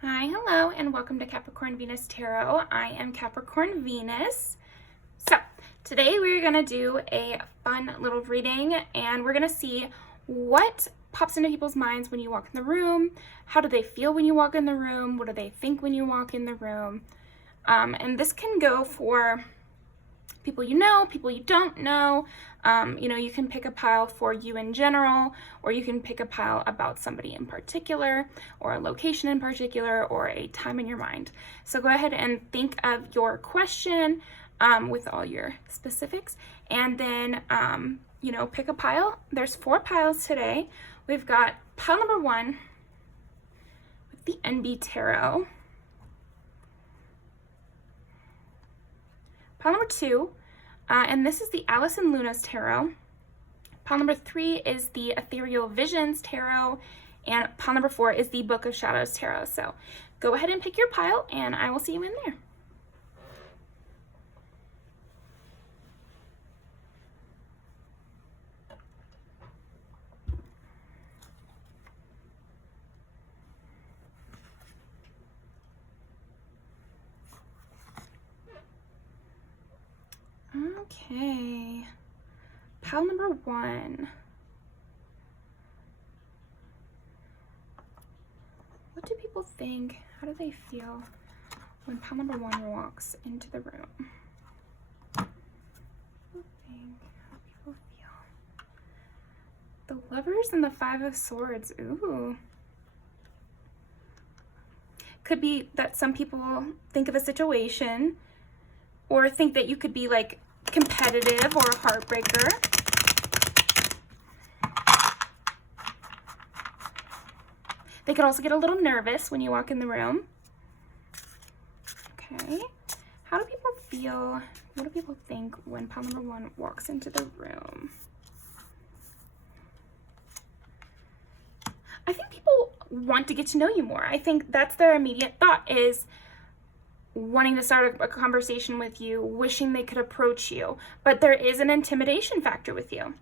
Hi, hello, and welcome to Capricorn Venus Tarot. I am Capricorn Venus. So, today we're going to do a fun little reading, and we're going to see what pops into people's minds when you walk in the room. How do they feel when you walk in the room? What do they think when you walk in the room? And this can go for people you know, people you don't know. You can pick a pile for you in general, or you can pick a pile about somebody in particular, or a location in particular, or a time in your mind. So go ahead and think of your question with all your specifics, and then, pick a pile. There's 4 piles today. We've got pile number 1 with the NB Tarot. Pile number 2, and this is the Alice and Luna's Tarot. Pile number 3 is the Ethereal Visions Tarot, and pile number 4 is the Book of Shadows Tarot. So go ahead and pick your pile, and I will see you in there. Okay, pile number 1. What do people think? How do they feel when pile number 1 walks into the room? What do people think? How do people feel? The Lovers and the 5 of Swords. Ooh. Could be that some people think of a situation, or think that you could be like competitive or a heartbreaker. They could also get a little nervous when you walk in the room. Okay. How do people feel? What do people think when pile number 1 walks into the room? I think people want to get to know you more. I think that's their immediate thought, is wanting to start a conversation with you, wishing they could approach you, but there is an intimidation factor with you.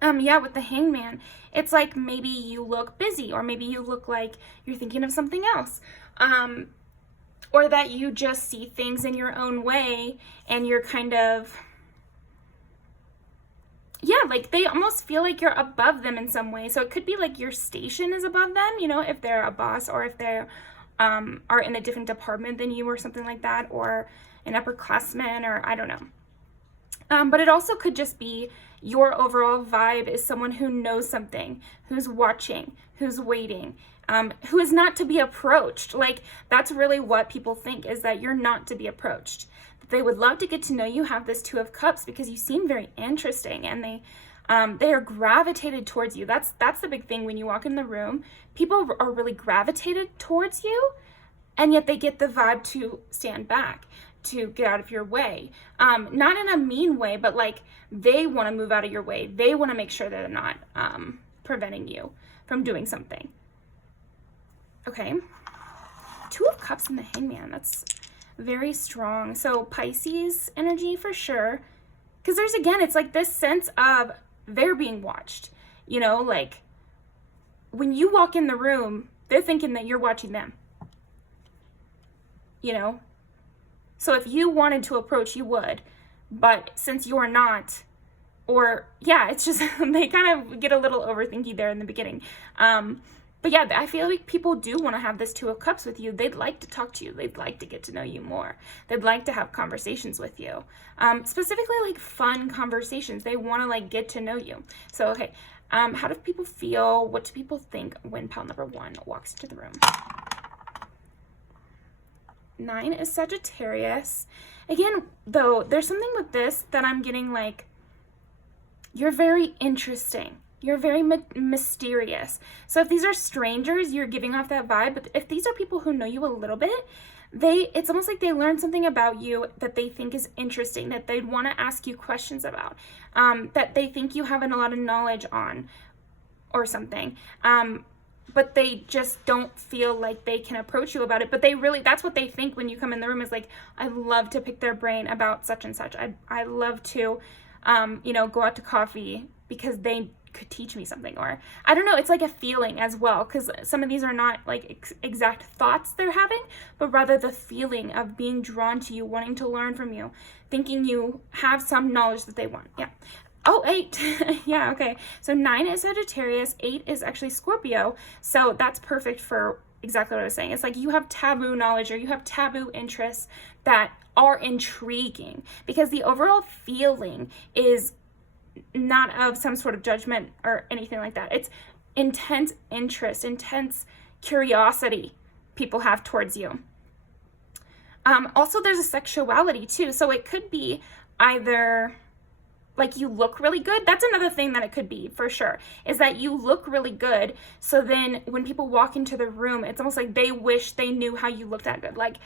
With the Hangman, it's like maybe you look busy, or maybe you look like you're thinking of something else, or that you just see things in your own way, and you're kind of, like they almost feel like you're above them in some way. So it could be like your station is above them, if they're a boss, or if they're are in a different department than you, or something like that, or an upperclassman, or I don't know. But it also could just be your overall vibe is someone who knows something, who's watching, who's waiting, who is not to be approached. Like, that's really what people think, is that you're not to be approached. They would love to get to know you, have this 2 of Cups, because you seem very interesting, and they are gravitated towards you. That's the big thing when you walk in the room. People are really gravitated towards you, and yet they get the vibe to stand back, to get out of your way. Not in a mean way, but like they want to move out of your way. They want to make sure that they're not preventing you from doing something. Okay. 2 of Cups and the Hangman. That's very strong. So Pisces energy for sure. Because there's, again, it's like this sense of they're being watched. Like when you walk in the room, they're thinking that you're watching them. So if you wanted to approach, you would. But since you're not, it's just, they kind of get a little overthinky there in the beginning. But yeah, I feel like people do want to have this 2 of Cups with you. They'd like to talk to you. They'd like to get to know you more. They'd like to have conversations with you. Specifically, like fun conversations. They want to like get to know you. So, okay. How do people feel? What do people think when pile number 1 walks into the room? 9 is Sagittarius. Again, though, there's something with this that I'm getting like, you're very interesting. You're very mysterious. So if these are strangers, you're giving off that vibe. But if these are people who know you a little bit, it's almost like they learn something about you that they think is interesting, that they'd want to ask you questions about, that they think you have a lot of knowledge on, or something. But they just don't feel like they can approach you about it. But that's what they think when you come in the room, is like, I love to pick their brain about such and such. I love to, go out to coffee, because they could teach me something, or I don't know, it's like a feeling as well, because some of these are not like exact thoughts they're having, but rather the feeling of being drawn to you, wanting to learn from you, thinking you have some knowledge that they want. Yeah. Oh, 8. Yeah, okay. So 9 is Sagittarius, 8 is actually Scorpio. So that's perfect for exactly what I was saying. It's like you have taboo knowledge, or you have taboo interests that are intriguing, because the overall feeling is not of some sort of judgment or anything like that. It's intense interest, intense curiosity people have towards you. Also, there's a sexuality too. So it could be either like you look really good. That's another thing that it could be for sure, is that you look really good. So then when people walk into the room, it's almost like they wish they knew how you looked that good. Like,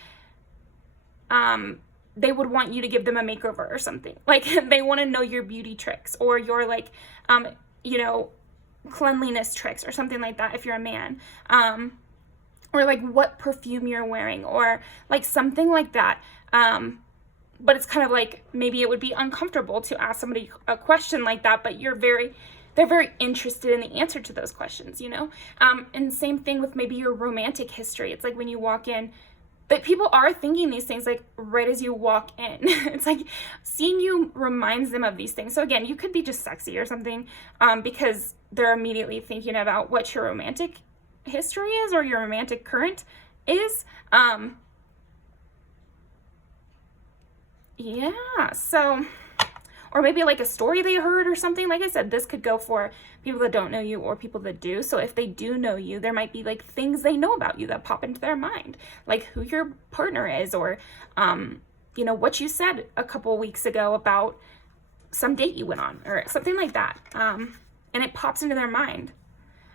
they would want you to give them a makeover or something. Like, they want to know your beauty tricks, or your like, you know, cleanliness tricks or something like that if you're a man. Or like what perfume you're wearing, or like something like that. But it's kind of like, maybe it would be uncomfortable to ask somebody a question like that, but they're very interested in the answer to those questions, you know? And same thing with maybe your romantic history. It's like when you walk in, but people are thinking these things like right as you walk in. It's like seeing you reminds them of these things. So again, you could be just sexy or something, because they're immediately thinking about what your romantic history is, or your romantic current is. Yeah, so, or maybe like a story they heard or something. Like I said, this could go for people that don't know you or people that do. So if they do know you, there might be like things they know about you that pop into their mind, like who your partner is, or, you know, what you said a couple weeks ago about some date you went on, or something like that. And it pops into their mind.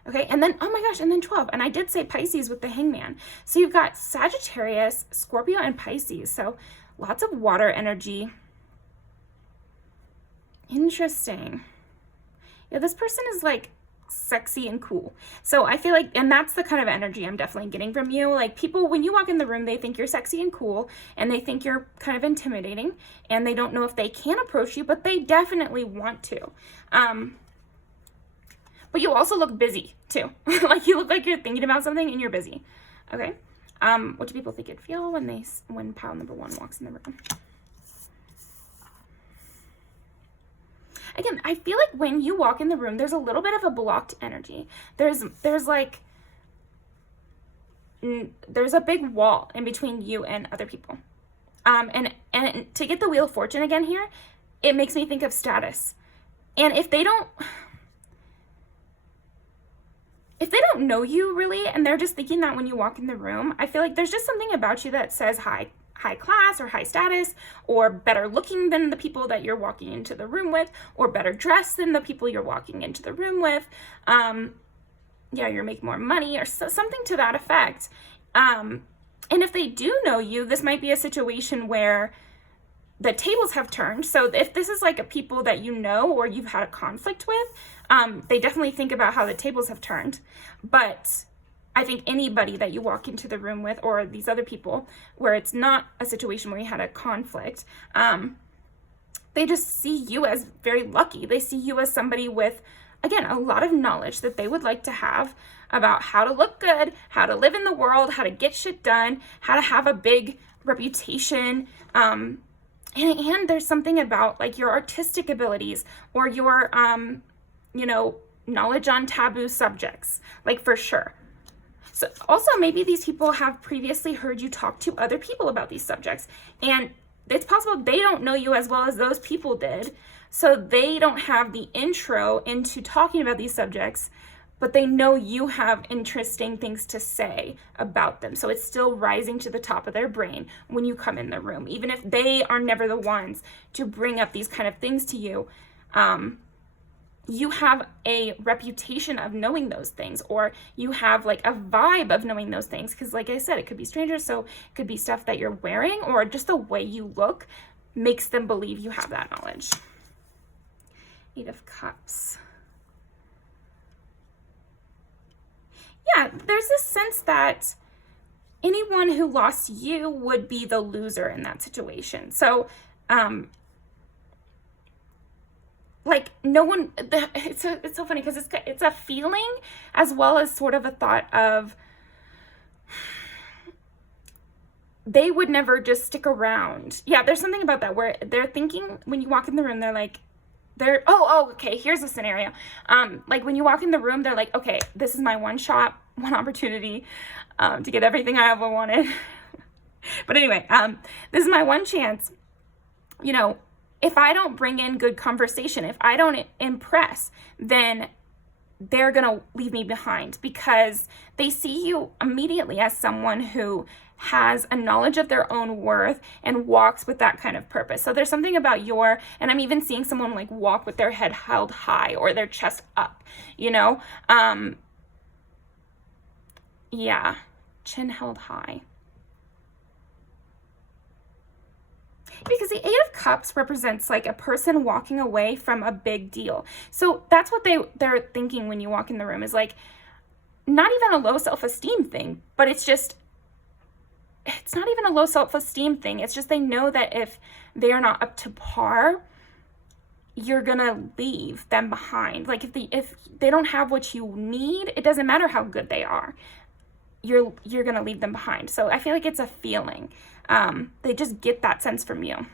Okay, and then, oh my gosh, and then 12. And I did say Pisces with the Hangman. So you've got Sagittarius, Scorpio, and Pisces. So lots of water energy. Interesting. Yeah, this person is like sexy and cool. So I feel like, and that's the kind of energy I'm definitely getting from you. Like, people, when you walk in the room, they think you're sexy and cool, and they think you're kind of intimidating, and they don't know if they can approach you, but they definitely want to. But you also look busy too. Like, you look like you're thinking about something and you're busy. Okay. What do people think it'd feel when pile number 1 walks in the room? Again, I feel like when you walk in the room, there's a little bit of a blocked energy. There's like, there's a big wall in between you and other people. And to get the Wheel of Fortune again here, it makes me think of status. And if they don't know you really, and they're just thinking that when you walk in the room, I feel like there's just something about you that says high class, or high status, or better looking than the people that you're walking into the room with, or better dressed than the people you're walking into the room with. Yeah, you're making more money, or something to that effect. And if they do know you, this might be a situation where the tables have turned. So if this is like a people that you know, or you've had a conflict with, they definitely think about how the tables have turned. But I think anybody that you walk into the room with, or these other people where it's not a situation where you had a conflict, they just see you as very lucky. They see you as somebody with, again, a lot of knowledge that they would like to have about how to look good, how to live in the world, how to get shit done, how to have a big reputation. And there's something about like your artistic abilities, or your, you know, knowledge on taboo subjects, like, for sure. So also, maybe these people have previously heard you talk to other people about these subjects, and it's possible they don't know you as well as those people did, so they don't have the intro into talking about these subjects, but they know you have interesting things to say about them. So it's still rising to the top of their brain when you come in the room, even if they are never the ones to bring up these kind of things to you. You have a reputation of knowing those things, or you have like a vibe of knowing those things. Because like I said, it could be strangers, so it could be stuff that you're wearing, or just the way you look makes them believe you have that knowledge. 8 of Cups. Yeah, there's this sense that anyone who lost you would be the loser in that situation. So, like no one, it's so funny because it's a feeling as well as sort of a thought of they would never just stick around. Yeah, there's something about that where they're thinking when you walk in the room, they're like, okay, here's a scenario. Like when you walk in the room, they're like, okay, this is my one shot, one opportunity to get everything I ever wanted. But anyway, this is my one chance. You know, if I don't bring in good conversation, if I don't impress, then they're going to leave me behind because they see you immediately as someone who has a knowledge of their own worth and walks with that kind of purpose. So there's something about and I'm even seeing someone like walk with their head held high or their chest up, you know? Yeah, chin held high. Because the Eight of Cups represents like a person walking away from a big deal. So that's what they're thinking when you walk in the room, is like not even a low self-esteem thing, but it's not even a low self-esteem thing. It's just they know that if they are not up to par, you're gonna leave them behind. Like if they don't have what you need, it doesn't matter how good they are. You're gonna leave them behind. So I feel like it's a feeling. They just get that sense from you.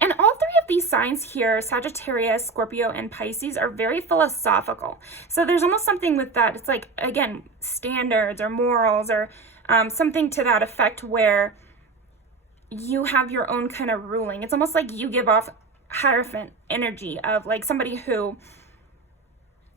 And all three of these signs here, Sagittarius, Scorpio, and Pisces, are very philosophical. So there's almost something with that. It's like, again, standards or morals or something to that effect where you have your own kind of ruling. It's almost like you give off Hierophant energy of like somebody who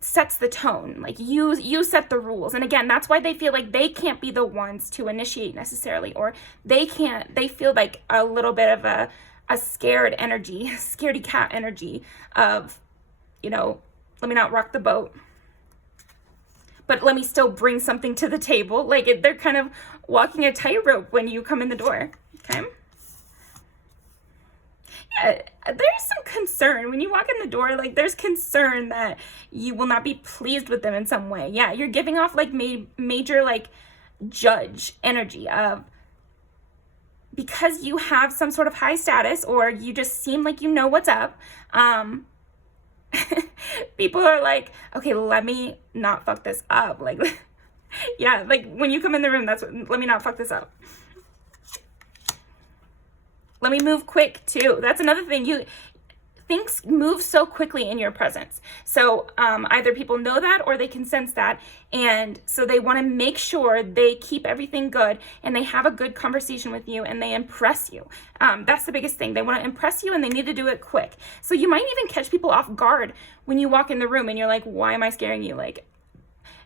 sets the tone, like you set the rules. And again, that's why they feel like they can't be the ones to initiate necessarily, or they feel like a little bit of a scared energy, scaredy cat energy of, you know, let me not rock the boat, but let me still bring something to the table. Like they're kind of walking a tightrope when you come in the door. Okay. Yeah, there's some concern when you walk in the door. Like there's concern that you will not be pleased with them in some way. Yeah, you're giving off like major like judge energy of, because you have some sort of high status or you just seem like you know what's up. People are like, okay, let me not fuck this up. Like, yeah, like when you come in the room, that's what, let me not fuck this up. Let me move quick too. That's another thing. Things move so quickly in your presence. So either people know that or they can sense that. And so they want to make sure they keep everything good and they have a good conversation with you and they impress you. That's the biggest thing. They want to impress you and they need to do it quick. So you might even catch people off guard when you walk in the room and you're like, why am I scaring you? Like,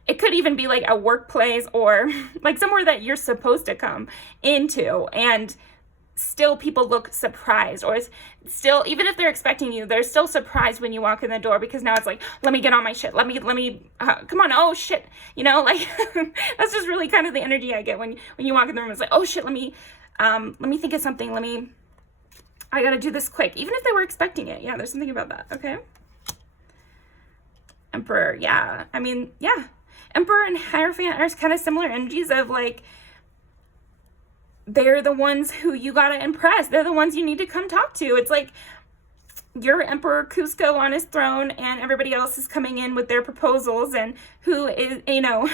it could even be like a workplace or like somewhere that you're supposed to come into, and still people look surprised, or still, even if they're expecting you, they're still surprised when you walk in the door, because now it's like, let me get on my shit. Let me come on. Oh shit. You know, like that's just really kind of the energy I get when you walk in the room. It's like, oh shit, let me think of something. I got to do this quick. Even if they were expecting it. Yeah. There's something about that. Okay. Emperor. Yeah. I mean, yeah. Emperor and Hierophant are kind of similar energies of like, they're the ones who you gotta impress. They're the ones you need to come talk to. It's like you're Emperor Cusco on his throne and everybody else is coming in with their proposals, and who is, you know,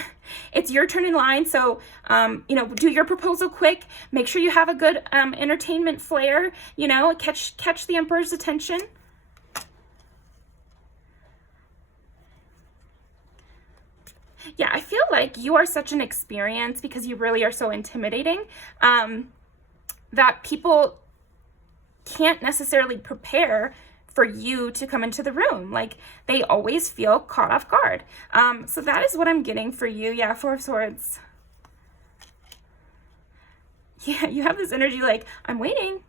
it's your turn in line. So, you know, do your proposal quick. Make sure you have a good entertainment flair, you know, catch the Emperor's attention. Yeah, I feel like you are such an experience, because you really are so intimidating, that people can't necessarily prepare for you to come into the room. Like, they always feel caught off guard. So that is what I'm getting for you. Yeah, Four of Swords. Yeah, you have this energy like, I'm waiting.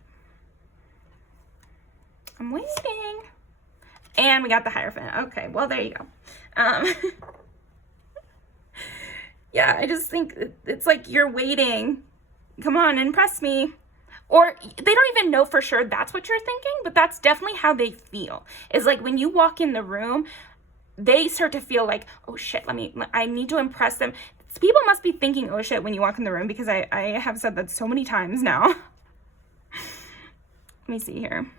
And we got the Hierophant. Okay, well, there you go. Yeah, I just think it's like you're waiting. Come on, impress me. Or they don't even know for sure that's what you're thinking, but that's definitely how they feel. Is like when you walk in the room, they start to feel like, oh shit, I need to impress them. People must be thinking, oh shit, when you walk in the room, because I have said that so many times now. Let me see here.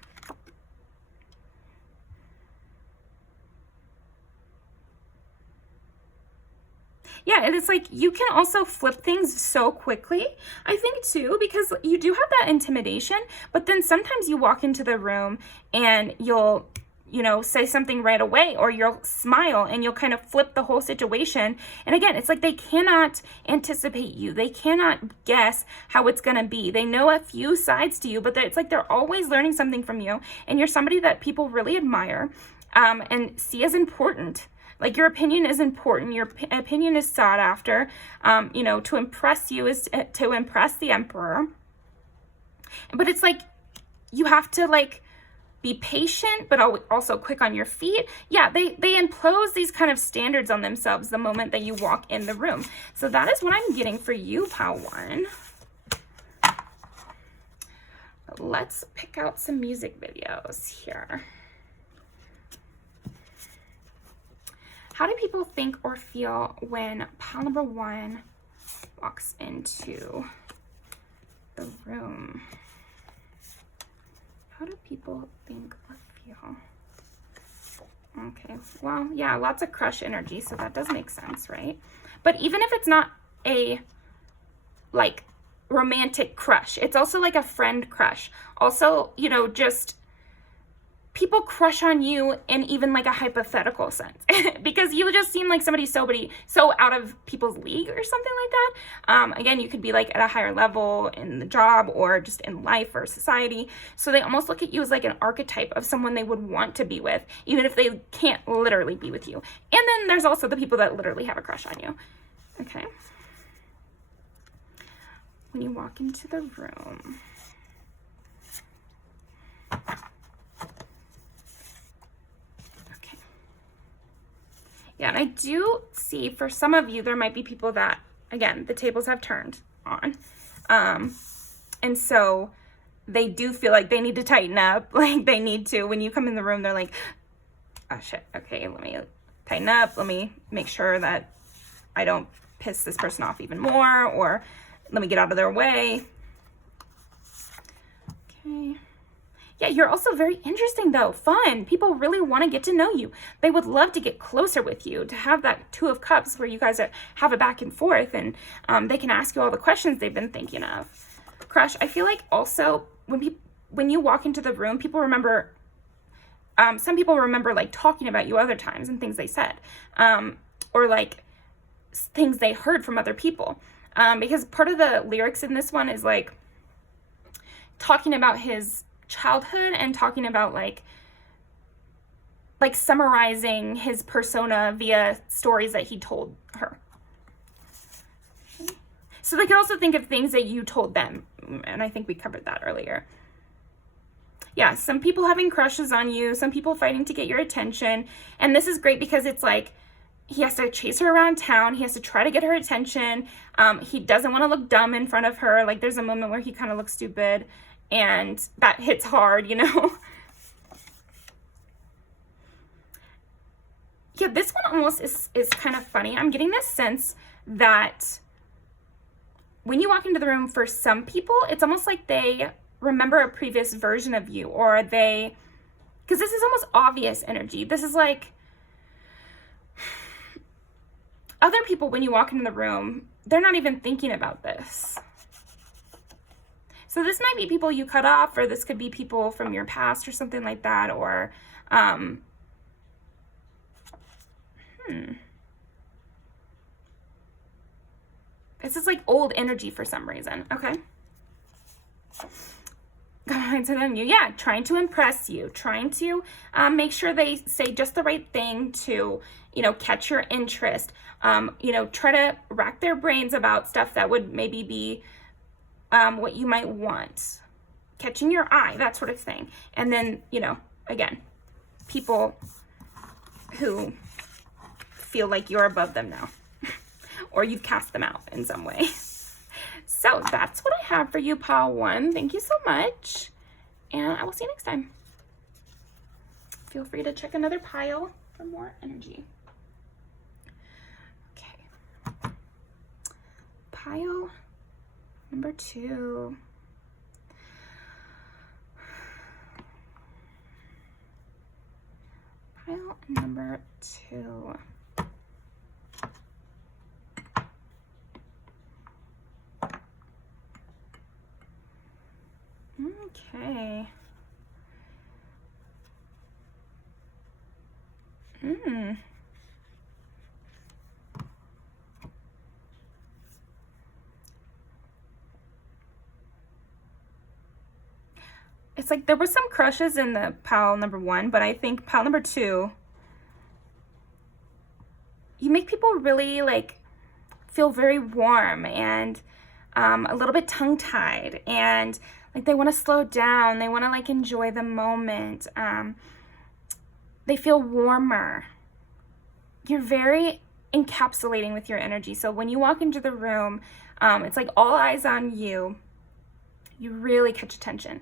Yeah, and it's like you can also flip things so quickly, I think, too, because you do have that intimidation, but then sometimes you walk into the room and you'll, you know, say something right away, or you'll smile and you'll kind of flip the whole situation. And again, it's like they cannot anticipate you. They cannot guess how it's going to be. They know a few sides to you, but it's like they're always learning something from you. And you're somebody that people really admire and see as important. Like, your opinion is important. Your opinion is sought after. You know, to impress you is to impress the emperor. But it's like you have to, like, be patient, but also quick on your feet. Yeah, they impose these kind of standards on themselves the moment that you walk in the room. So that is what I'm getting for you, Pile 1. Let's pick out some music videos here. How do people think or feel when pile number 1 walks into the room? How do people think or feel? Okay, well, yeah, lots of crush energy, so that does make sense, right? But even if it's not a, like, romantic crush, it's also like a friend crush. Also, you know, just people crush on you in even like a hypothetical sense because you just seem like somebody so out of people's league or something like that. Again, you could be like at a higher level in the job or just in life or society. So they almost look at you as like an archetype of someone they would want to be with, even if they can't literally be with you. And then there's also the people that literally have a crush on you. Okay. When you walk into the room. Yeah, and I do see for some of you, there might be people that, again, the tables have turned on. And so they do feel like they need to tighten up. Like they need to, when you come in the room, they're like, oh shit, okay, let me tighten up. Let me make sure that I don't piss this person off even more, or let me get out of their way. Okay. Yeah, you're also very interesting though, fun. People really want to get to know you. They would love to get closer with you, to have that 2 of Cups where you guys have a back and forth, and they can ask you all the questions they've been thinking of. Crush, I feel like also when you walk into the room, people remember, some people remember like talking about you other times and things they said, or like things they heard from other people. Because part of the lyrics in this one is like talking about his childhood and talking about like summarizing his persona via stories that he told her. So they can also think of things that you told them, and I think we covered that earlier. Yeah, some people having crushes on you, some people fighting to get your attention, and this is great because it's like he has to chase her around town. He has to try to get her attention. He doesn't want to look dumb in front of her. Like there's a moment where he kind of looks stupid, and that hits hard, you know? Yeah, this one almost is kind of funny. I'm getting this sense that when you walk into the room, for some people, it's almost like they remember a previous version of you, or they, because this is almost obvious energy. This is like, other people, when you walk into the room, they're not even thinking about this. So this might be people you cut off, or this could be people from your past or something like that, or, This is like old energy for some reason, okay? Guys, on you, yeah, trying to impress you, trying to make sure they say just the right thing to, you know, catch your interest, you know, try to rack their brains about stuff that would maybe be what you might want, catching your eye, that sort of thing. And then, you know, again, people who feel like you're above them now, or you've cast them out in some way. So that's what I have for you, pile 1. Thank you so much, and I will see you next time. Feel free to check another pile for more energy. Okay. Pile number 2. Pile number 2. Okay. Hmm. It's like there were some crushes in the pile number 1, but I think pile number 2, you make people really like feel very warm and a little bit tongue-tied, and like they want to slow down, they want to like enjoy the moment. They feel warmer. You're very encapsulating with your energy. So when you walk into the room, it's like all eyes on you. You really catch attention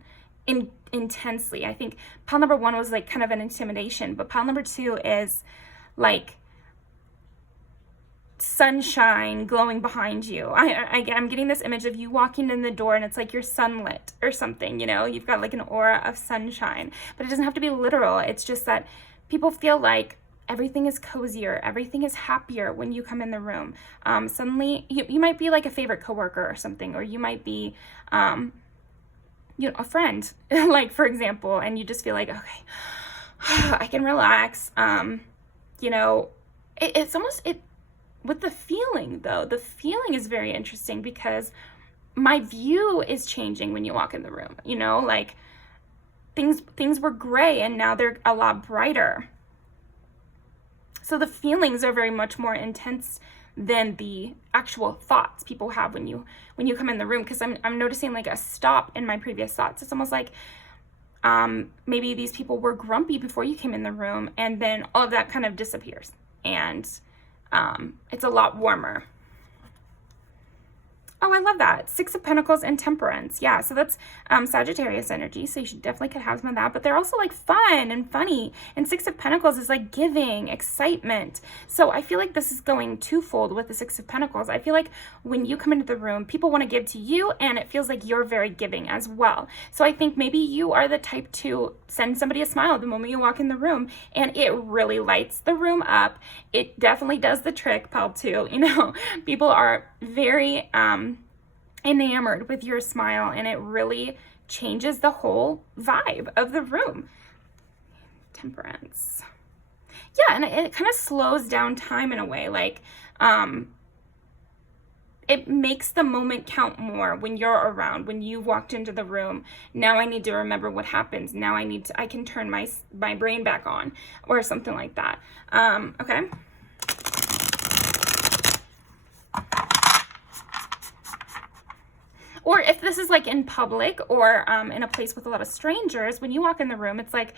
intensely. I think pile number 1 was like kind of an intimidation, but pile number 2 is like sunshine glowing behind you. I'm getting this image of you walking in the door and it's like you're sunlit or something, you know, you've got like an aura of sunshine, but it doesn't have to be literal. It's just that people feel like everything is cozier, everything is happier when you come in the room. Suddenly you might be like a favorite coworker or something, or you might be, you know, a friend, like for example, and you just feel like, okay, I can relax. You know, it's almost, with the feeling though, the feeling is very interesting because my view is changing when you walk in the room, you know, like things were gray and now they're a lot brighter. So the feelings are very much more intense than the actual thoughts people have when you come in the room, because I'm noticing like a stop in my previous thoughts. It's almost like maybe these people were grumpy before you came in the room, and then all of that kind of disappears, and it's a lot warmer. Oh, I love that. 6 of Pentacles and Temperance. Yeah, so that's Sagittarius energy, so you should definitely could have some of that, but they're also like fun and funny. And 6 of Pentacles is like giving, excitement. So I feel like this is going twofold with the 6 of Pentacles. I feel like when you come into the room, people want to give to you, and it feels like you're very giving as well. So I think maybe you are the type to send somebody a smile the moment you walk in the room, and it really lights the room up. It definitely does the trick, pal, too. You know, people are very enamored with your smile, and it really changes the whole vibe of the room. Temperance. Yeah, and it kind of slows down time in a way, like it makes the moment count more when you're around, when you walked into the room. Now I need to remember what happens. Now I can turn my brain back on, or something like that. Okay. Or if this is like in public, or in a place with a lot of strangers, when you walk in the room, it's like,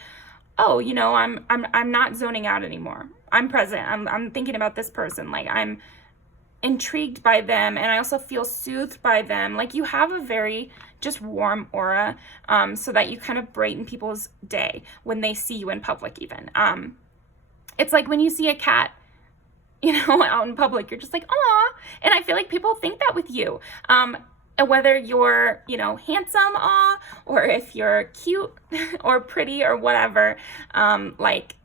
oh, you know, I'm not zoning out anymore. I'm present. I'm thinking about this person. Like I'm intrigued by them, and I also feel soothed by them. Like you have a very just warm aura, so that you kind of brighten people's day when they see you in public even. It's like when you see a cat, you know, out in public, you're just like, aw. And I feel like people think that with you. Whether you're, you know, handsome, or if you're cute or pretty or whatever, like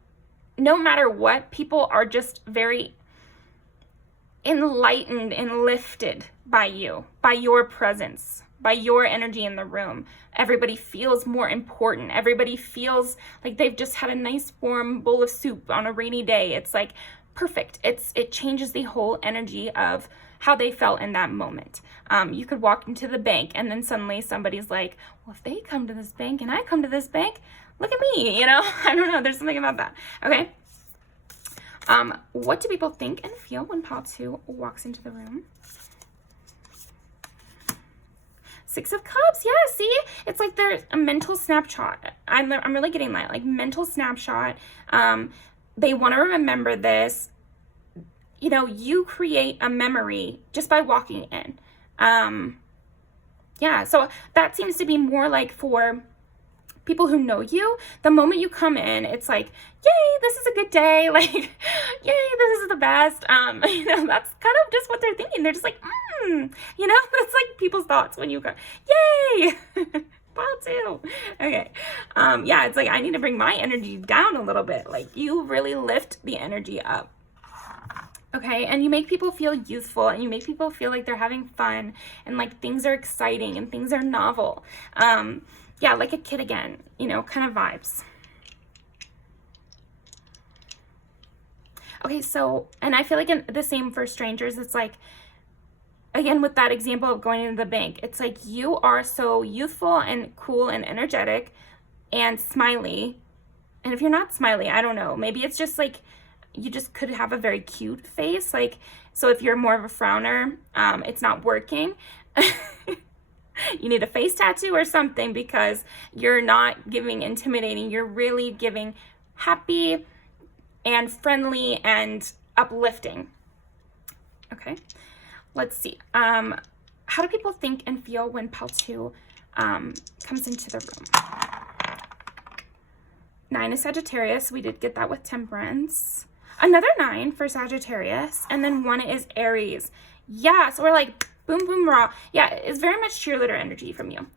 no matter what, people are just very enlightened and lifted by you, by your presence, by your energy in the room. Everybody feels more important. Everybody feels like they've just had a nice warm bowl of soup on a rainy day. It's like perfect. It changes the whole energy of how they felt in that moment. You could walk into the bank, and then suddenly somebody's like, well, if they come to this bank and I come to this bank, look at me, you know? I don't know, there's something about that. Okay. What do people think and feel when pile 2 walks into the room? 6 of Cups. Yeah, see? It's like there's a mental snapshot. I'm really getting that, like mental snapshot. They want to remember this. You know, you create a memory just by walking in. Yeah, so that seems to be more like for people who know you. The moment you come in, it's like, yay, this is a good day. Like, yay, this is the best. You know, that's kind of just what they're thinking. They're just like, you know, that's like people's thoughts when you go, yay. Pile 2. Okay. Yeah, it's like I need to bring my energy down a little bit. Like you really lift the energy up. Okay, and you make people feel youthful, and you make people feel like they're having fun, and like things are exciting and things are novel. Yeah, like a kid again, you know, kind of vibes. Okay, so, and I feel like the same for strangers. It's like, again, with that example of going into the bank, it's like you are so youthful and cool and energetic and smiley. And if you're not smiley, I don't know, maybe it's just like you just could have a very cute face. Like, so if you're more of a frowner, it's not working. You need a face tattoo or something, because you're not giving intimidating. You're really giving happy and friendly and uplifting. Okay, let's see. How do people think and feel when Pal 2 comes into the room? 9 is Sagittarius. We did get that with Temperance. Another 9 for Sagittarius. And then 1 is Aries. Yeah, so we're like boom, boom, raw. Yeah, it's very much cheerleader energy from you.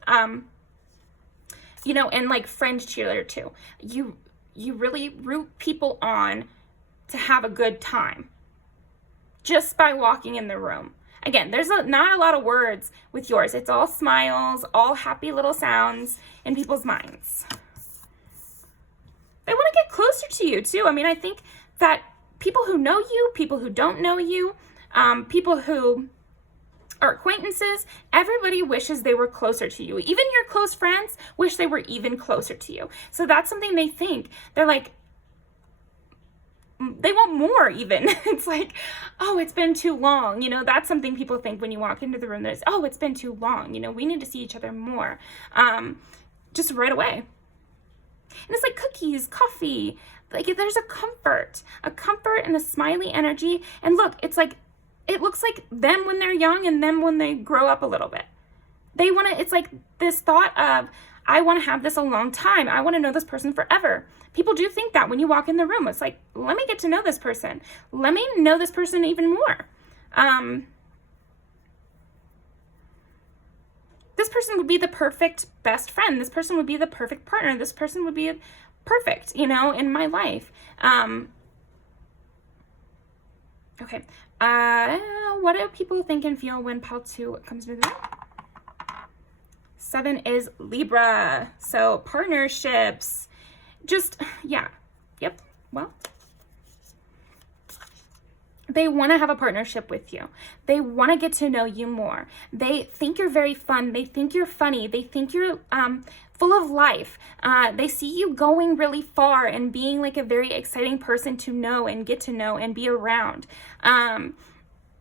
You know, and like friend cheerleader too. You really root people on to have a good time just by walking in the room. Again, there's not a lot of words with yours. It's all smiles, all happy little sounds in people's minds. They want to get closer to you too. I mean, I think that people who know you, people who don't know you, people who are acquaintances, everybody wishes they were closer to you. Even your close friends wish they were even closer to you. So that's something they think. They're like, they want more even. It's like, oh, it's been too long. You know, that's something people think when you walk into the room. There's, oh, it's been too long. You know, we need to see each other more. Just right away. And it's like cookies, coffee. Like there's a comfort and a smiley energy. And look, it's like, it looks like them when they're young and them when they grow up a little bit. They want to, it's like this thought of, I want to have this a long time. I want to know this person forever. People do think that when you walk in the room. It's like, let me get to know this person. Let me know this person even more. This person would be the perfect best friend. This person would be the perfect partner. This person would be perfect, you know, in my life. Okay. What do people think and feel when Pal 2 comes into the room? 7 is Libra. So partnerships. Just, yeah. Yep. Well, they want to have a partnership with you. They want to get to know you more. They think you're very fun. They think you're funny. They think you're full of life. They see you going really far and being like a very exciting person to know and get to know and be around.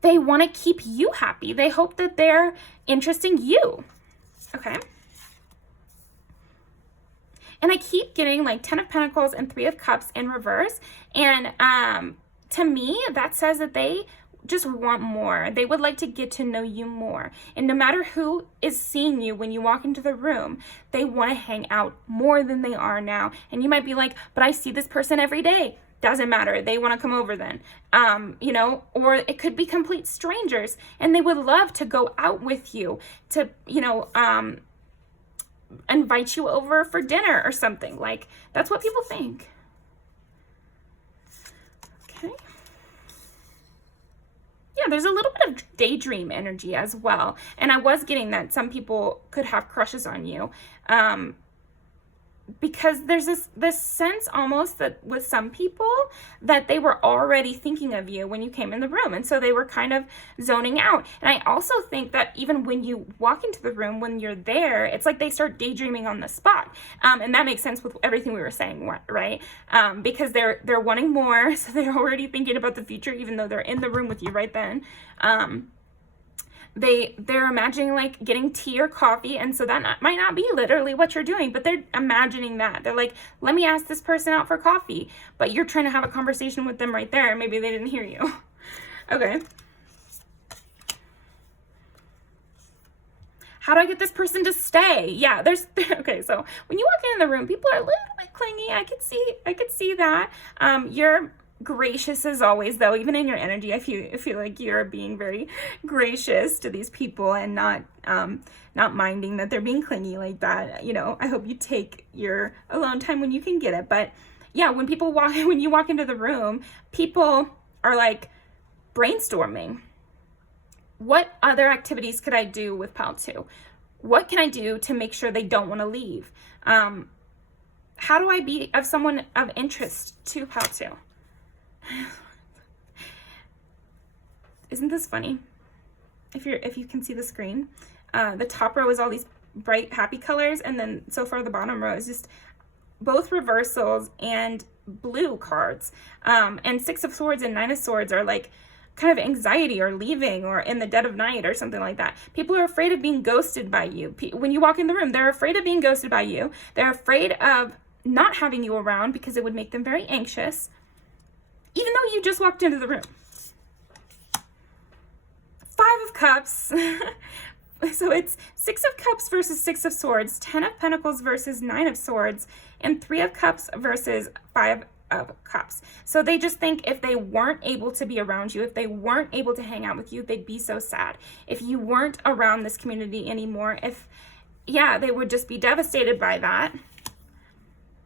They want to keep you happy. They hope that they're interesting you. Okay. And I keep getting like 10 of Pentacles and 3 of Cups in reverse. And to me, that says that they just want more. They would like to get to know you more. And no matter who is seeing you when you walk into the room, they want to hang out more than they are now. And you might be like, but I see this person every day. Doesn't matter. They want to come over then. You know, or it could be complete strangers and they would love to go out with you to, you know, invite you over for dinner or something. Like, that's what people think. Okay. Yeah, there's a little bit of daydream energy as well. And I was getting that some people could have crushes on you. Because there's this sense almost that with some people that they were already thinking of you when you came in the room. And so they were kind of zoning out. And I also think that even when you walk into the room, when you're there, it's like they start daydreaming on the spot. And that makes sense with everything we were saying, right? Because they're wanting more. So they're already thinking about the future, even though they're in the room with you right then. They're imagining like getting tea or coffee, and so that might not be literally what you're doing, but they're imagining that. They're like, let me ask this person out for coffee, but you're trying to have a conversation with them right there, and maybe they didn't hear you. Okay. How do I get this person to stay? Yeah, okay, so when you walk in the room, people are a little bit clingy. I could see that. You're gracious as always, though. Even in your energy, I feel like you're being very gracious to these people and not minding that they're being clingy like that. You know, I hope you take your alone time when you can get it. But yeah, when you walk into the room, people are like brainstorming. What other activities could I do with Pal 2? What can I do to make sure they don't want to leave? How do I be of someone of interest to pile 2? Isn't this funny? If you can see the screen, the top row is all these bright happy colors, and then so far the bottom row is just both reversals and blue cards. And 6 of Swords and 9 of Swords are like kind of anxiety or leaving or in the dead of night or something like that. People are afraid of being ghosted by you. When you walk in the room, they're afraid of being ghosted by you. They're afraid of not having you around because it would make them very anxious, even though you just walked into the room. 5 of Cups. So it's 6 of Cups versus 6 of Swords, 10 of Pentacles versus 9 of Swords, and 3 of Cups versus 5 of Cups. So they just think if they weren't able to be around you, if they weren't able to hang out with you, they'd be so sad. If you weren't around this community anymore, they would just be devastated by that.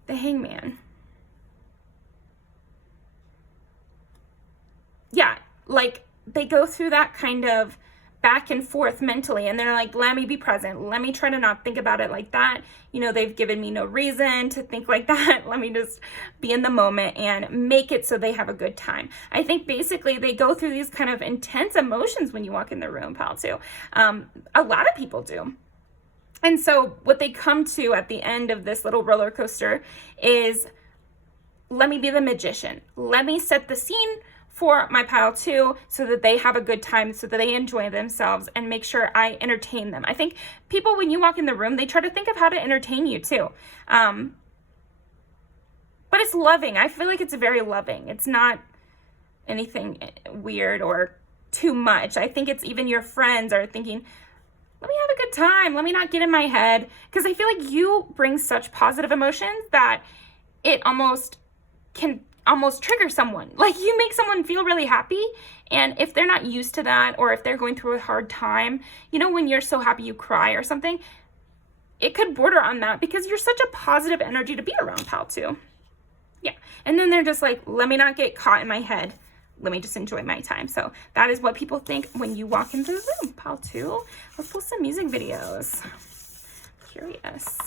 The Hangman. Yeah, like they go through that kind of back and forth mentally, and they're like, let me be present. Let me try to not think about it like that. You know, they've given me no reason to think like that. Let me just be in the moment and make it so they have a good time. I think basically they go through these kind of intense emotions when you walk in the room, pal, too. A lot of people do. And so what they come to at the end of this little roller coaster is, let me be the magician. Let me set the scene for my pile 2 so that they have a good time, so that they enjoy themselves, and make sure I entertain them. I think people, when you walk in the room, they try to think of how to entertain you too. But it's loving. I feel like it's very loving. It's not anything weird or too much. I think it's even your friends are thinking, let me have a good time. Let me not get in my head. Because I feel like you bring such positive emotions that it can almost trigger someone. Like you make someone feel really happy. And if they're not used to that, or if they're going through a hard time, you know, when you're so happy you cry or something, it could border on that because you're such a positive energy to be around, pal, too. Yeah. And then they're just like, let me not get caught in my head. Let me just enjoy my time. So that is what people think when you walk into the room, pal, too. Let's pull some music videos. Curious.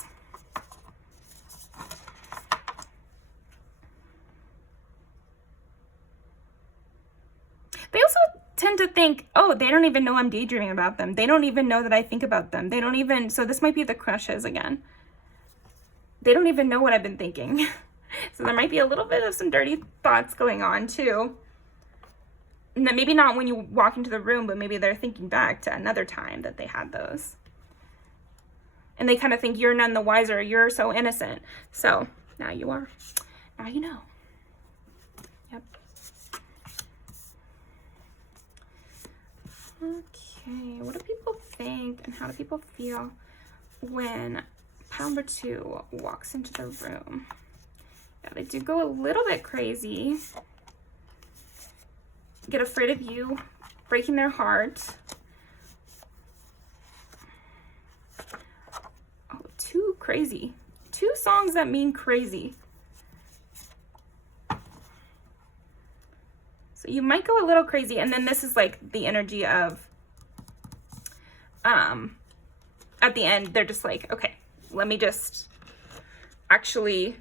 They also tend to think, oh, they don't even know I'm daydreaming about them. They don't even know that I think about them. They don't even, so this might be the crushes again. They don't even know what I've been thinking. So there might be a little bit of some dirty thoughts going on too. And then maybe not when you walk into the room, but maybe they're thinking back to another time that they had those. And they kind of think you're none the wiser. You're so innocent. So now you are. Now you know. Yep. Okay, what do people think and how do people feel when pile number 2 walks into the room? Yeah, they do go a little bit crazy. Get afraid of you breaking their heart. Oh, 2 crazy. 2 songs that mean crazy. So you might go a little crazy, and then this is like the energy of at the end they're just like, okay, let me just actually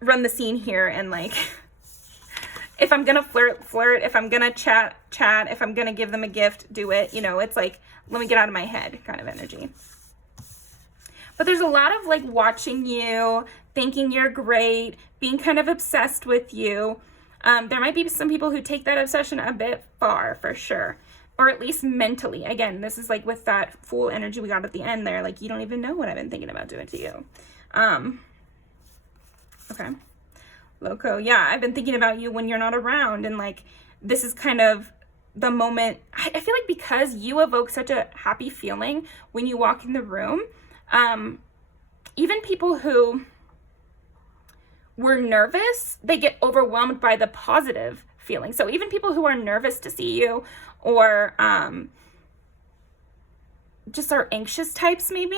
run the scene here, and like if I'm gonna flirt, if I'm gonna chat, if I'm gonna give them a gift, do it. You know, it's like, let me get out of my head kind of energy. But there's a lot of like watching you, thinking you're great, being kind of obsessed with you. There might be some people who take that obsession a bit far, for sure. Or at least mentally. Again, this is like with that Fool energy we got at the end there. Like, you don't even know what I've been thinking about doing to you. Okay. Loco. Yeah, I've been thinking about you when you're not around. And like, this is kind of the moment. I feel like because you evoke such a happy feeling when you walk in the room, even people who were nervous, they get overwhelmed by the positive feeling. So even people who are nervous to see you, or just are anxious types maybe,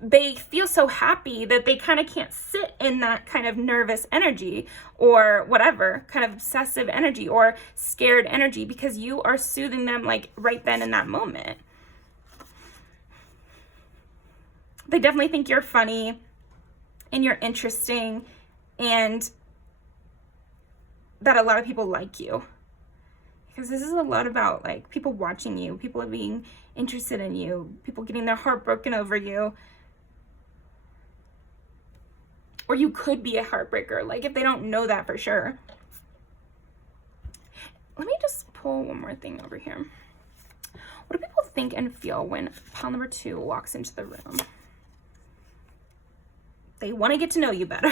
they feel so happy that they kind of can't sit in that kind of nervous energy or whatever, kind of obsessive energy or scared energy, because you are soothing them like right then in that moment. They definitely think you're funny and you're interesting, and that a lot of people like you. Because this is a lot about like people watching you, people being interested in you, people getting their heart broken over you. Or you could be a heartbreaker, like if they don't know that for sure. Let me just pull one more thing over here. What do people think and feel when pile number 2 walks into the room? They want to get to know you better.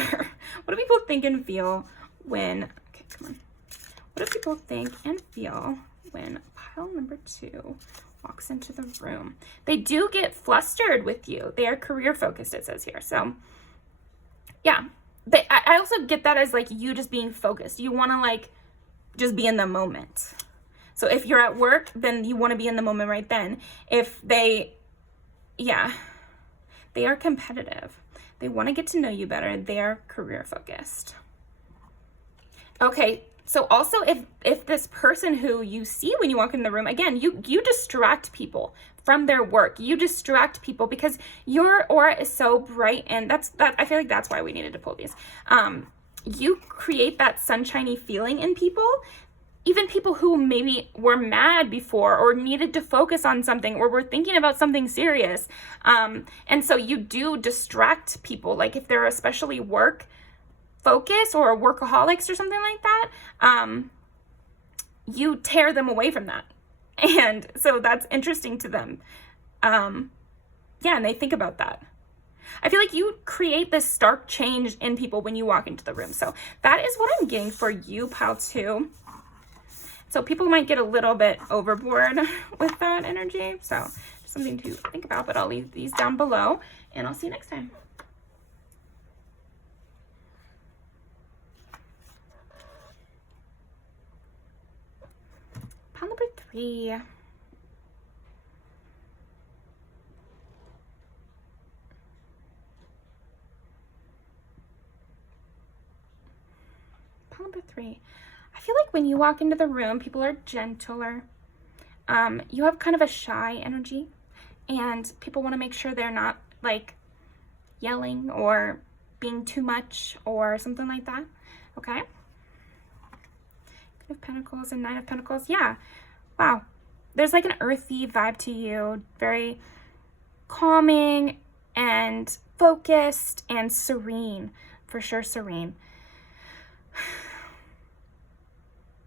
What do people think and feel when, okay, come on. What do people think and feel when pile number 2 walks into the room? They do get flustered with you. They are career focused, it says here. So yeah, I also get that as like you just being focused. You want to like just be in the moment. So if you're at work, then you want to be in the moment right then. If they, yeah, they are competitive. They want to get to know you better. They are career focused. Okay, so also if this person who you see when you walk in the room, again, you distract people from their work. You distract people because your aura is so bright, and that I feel like that's why we needed to pull these. You create that sunshiny feeling in people, even people who maybe were mad before or needed to focus on something or were thinking about something serious. And so you do distract people, like if they're especially work focused or workaholics or something like that, you tear them away from that. And so that's interesting to them. Yeah, and they think about that. I feel like you create this stark change in people when you walk into the room. So that is what I'm getting for you, pile 2. So people might get a little bit overboard with that energy. So something to think about, but I'll leave these down below and I'll see you next time. Pile number 3. Pile number 3. I feel like when you walk into the room, people are gentler. You have kind of a shy energy, and people want to make sure they're not like yelling or being too much or something like that. Okay. King of Pentacles and Knight of Pentacles. Yeah. Wow. There's like an earthy vibe to you. Very calming and focused and serene. For sure, serene.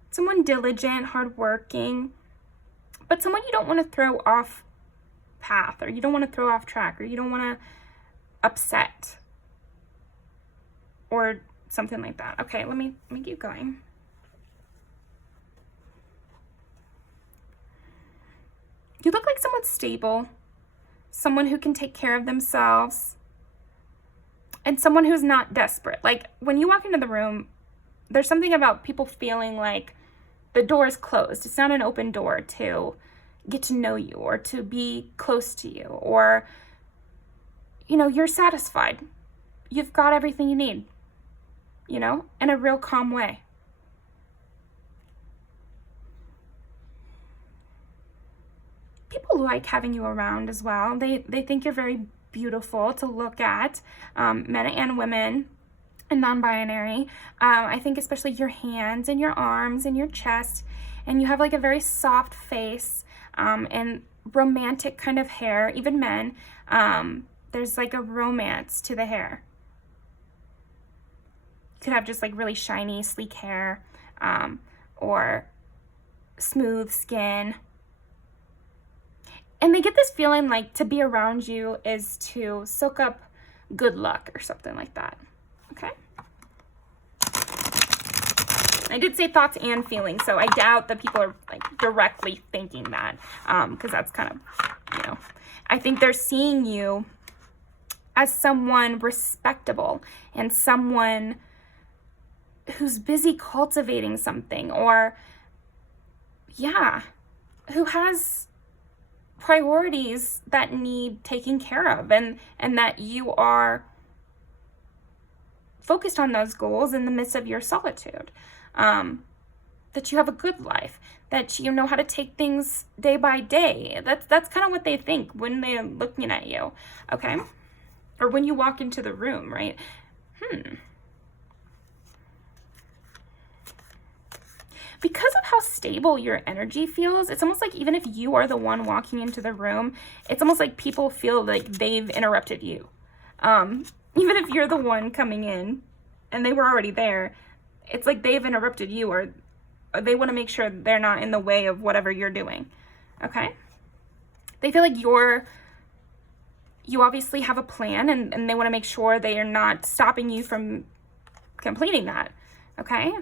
Someone diligent, hardworking, but someone you don't want to throw off path, or you don't want to throw off track, or you don't want to upset, or something like that. Okay, let me keep going. You look like someone stable, someone who can take care of themselves, and someone who's not desperate. Like when you walk into the room, there's something about people feeling like the door is closed. It's not an open door to get to know you or to be close to you, or, you know, you're satisfied. You've got everything you need, you know, in a real calm way. People like having you around as well. They think you're very beautiful to look at, men and women. And non-binary. I think especially your hands and your arms and your chest, and you have like a very soft face, and romantic kind of hair. Even men, there's like a romance to the hair. You could have just like really shiny, sleek hair, or smooth skin. And they get this feeling like to be around you is to soak up good luck or something like that. Okay. I did say thoughts and feelings, so I doubt that people are like directly thinking that, because that's kind of, you know, I think they're seeing you as someone respectable and someone who's busy cultivating something, or yeah, who has priorities that need taking care of, and that you are focused on those goals in the midst of your solitude, that you have a good life, that you know how to take things day by day. That's kind of what they think when they're looking at you. Okay. or when you walk into the room, right? Because of how stable your energy feels, it's almost like even if you are the one walking into the room, it's almost like people feel like they've interrupted you. Even if you're the one coming in and they were already there, it's like they've interrupted you, or they want to make sure they're not in the way of whatever you're doing. Okay? They feel like you obviously have a plan, and they want to make sure they are not stopping you from completing that. Okay?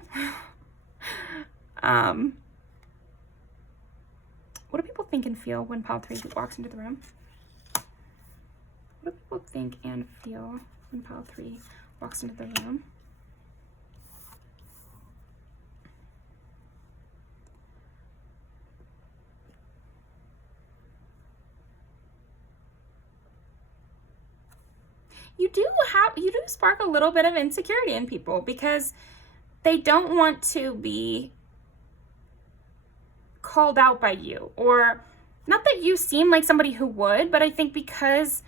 What do people think and feel when pile 3 walks into the room? What do people think and feel when pile 3 walks into the room? You do spark a little bit of insecurity in people, because they don't want to be called out by you, or not that you seem like somebody who would, but I think because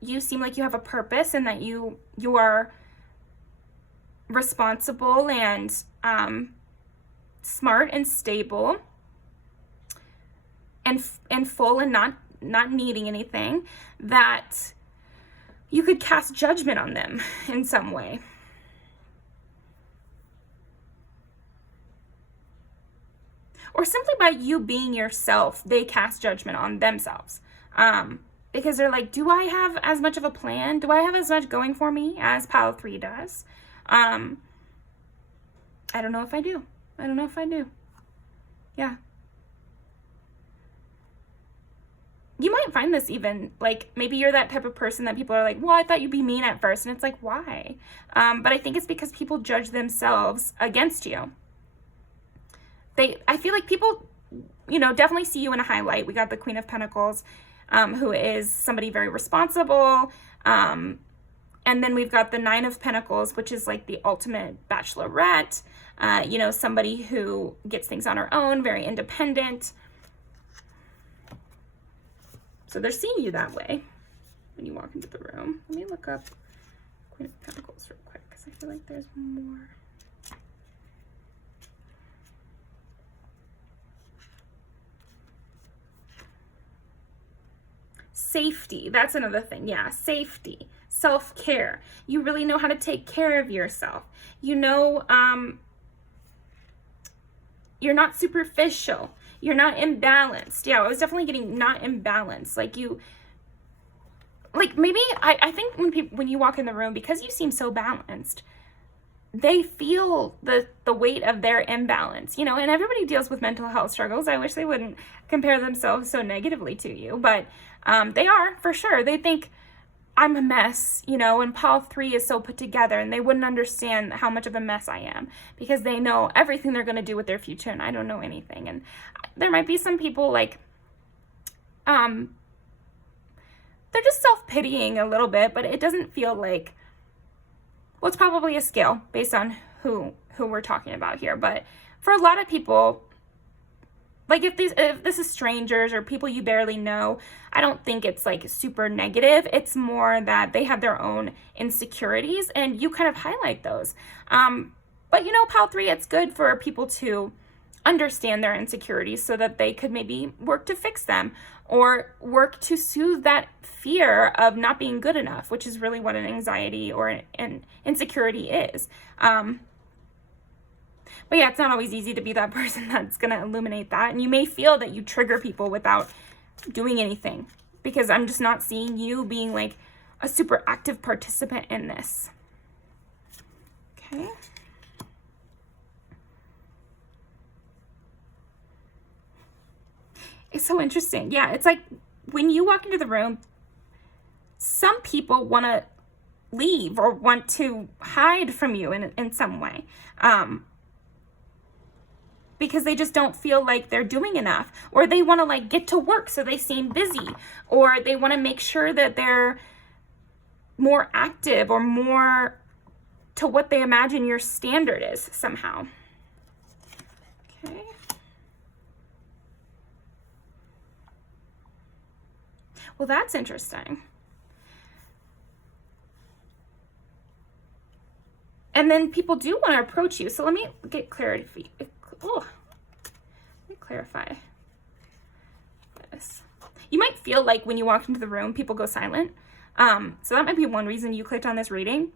you seem like you have a purpose and that you are responsible and smart and stable and full and not needing anything, that you could cast judgment on them in some way. Or simply by you being yourself, they cast judgment on themselves. Because they're like, do I have as much of a plan? Do I have as much going for me as pile 3 does? I don't know if I do. I don't know if I do. Yeah. You might find this even, like, maybe you're that type of person that people are like, well, I thought you'd be mean at first. And it's like, why? But I think it's because people judge themselves against you. I feel like people, definitely see you in a highlight. We got the Queen of Pentacles, who is somebody very responsible. And then we've got the 9 of Pentacles, which is like the ultimate bachelorette. Somebody who gets things on her own, very independent. So they're seeing you that way when you walk into the room. Let me look up Queen of Pentacles real quick, because I feel like there's more. Safety, that's another thing. Yeah, safety, self-care. You really know how to take care of yourself. You're not superficial. You're not imbalanced. Yeah, I was definitely getting not imbalanced. Maybe I think when you walk in the room, because you seem so balanced, they feel the weight of their imbalance, and everybody deals with mental health struggles. I wish they wouldn't compare themselves so negatively to you, but they are, for sure. They think I'm a mess, and pile 3 is so put together, and they wouldn't understand how much of a mess I am, because they know everything they're going to do with their future, and I don't know anything. And there might be some people like, they're just self-pitying a little bit, but it doesn't feel like, well, it's probably a scale based on who we're talking about here. But for a lot of people, like if this is strangers or people you barely know, I don't think it's like super negative. It's more that they have their own insecurities, and you kind of highlight those. But pile 3, it's good for people to understand their insecurities so that they could maybe work to fix them, or work to soothe that fear of not being good enough, which is really what an anxiety or an insecurity is. But yeah, it's not always easy to be that person that's going to illuminate that. And you may feel that you trigger people without doing anything, because I'm just not seeing you being like a super active participant in this. Okay. It's so interesting. Yeah, it's like when you walk into the room, some people want to leave or want to hide from you in some way. Because they just don't feel like they're doing enough, or they want to like get to work so they seem busy, or they want to make sure that they're more active or more to what they imagine your standard is somehow. Okay. Well, that's interesting. And then people do want to approach you. So let me get clarity. Oh, let me clarify this. You might feel like when you walk into the room, people go silent. So that might be one reason you clicked on this reading.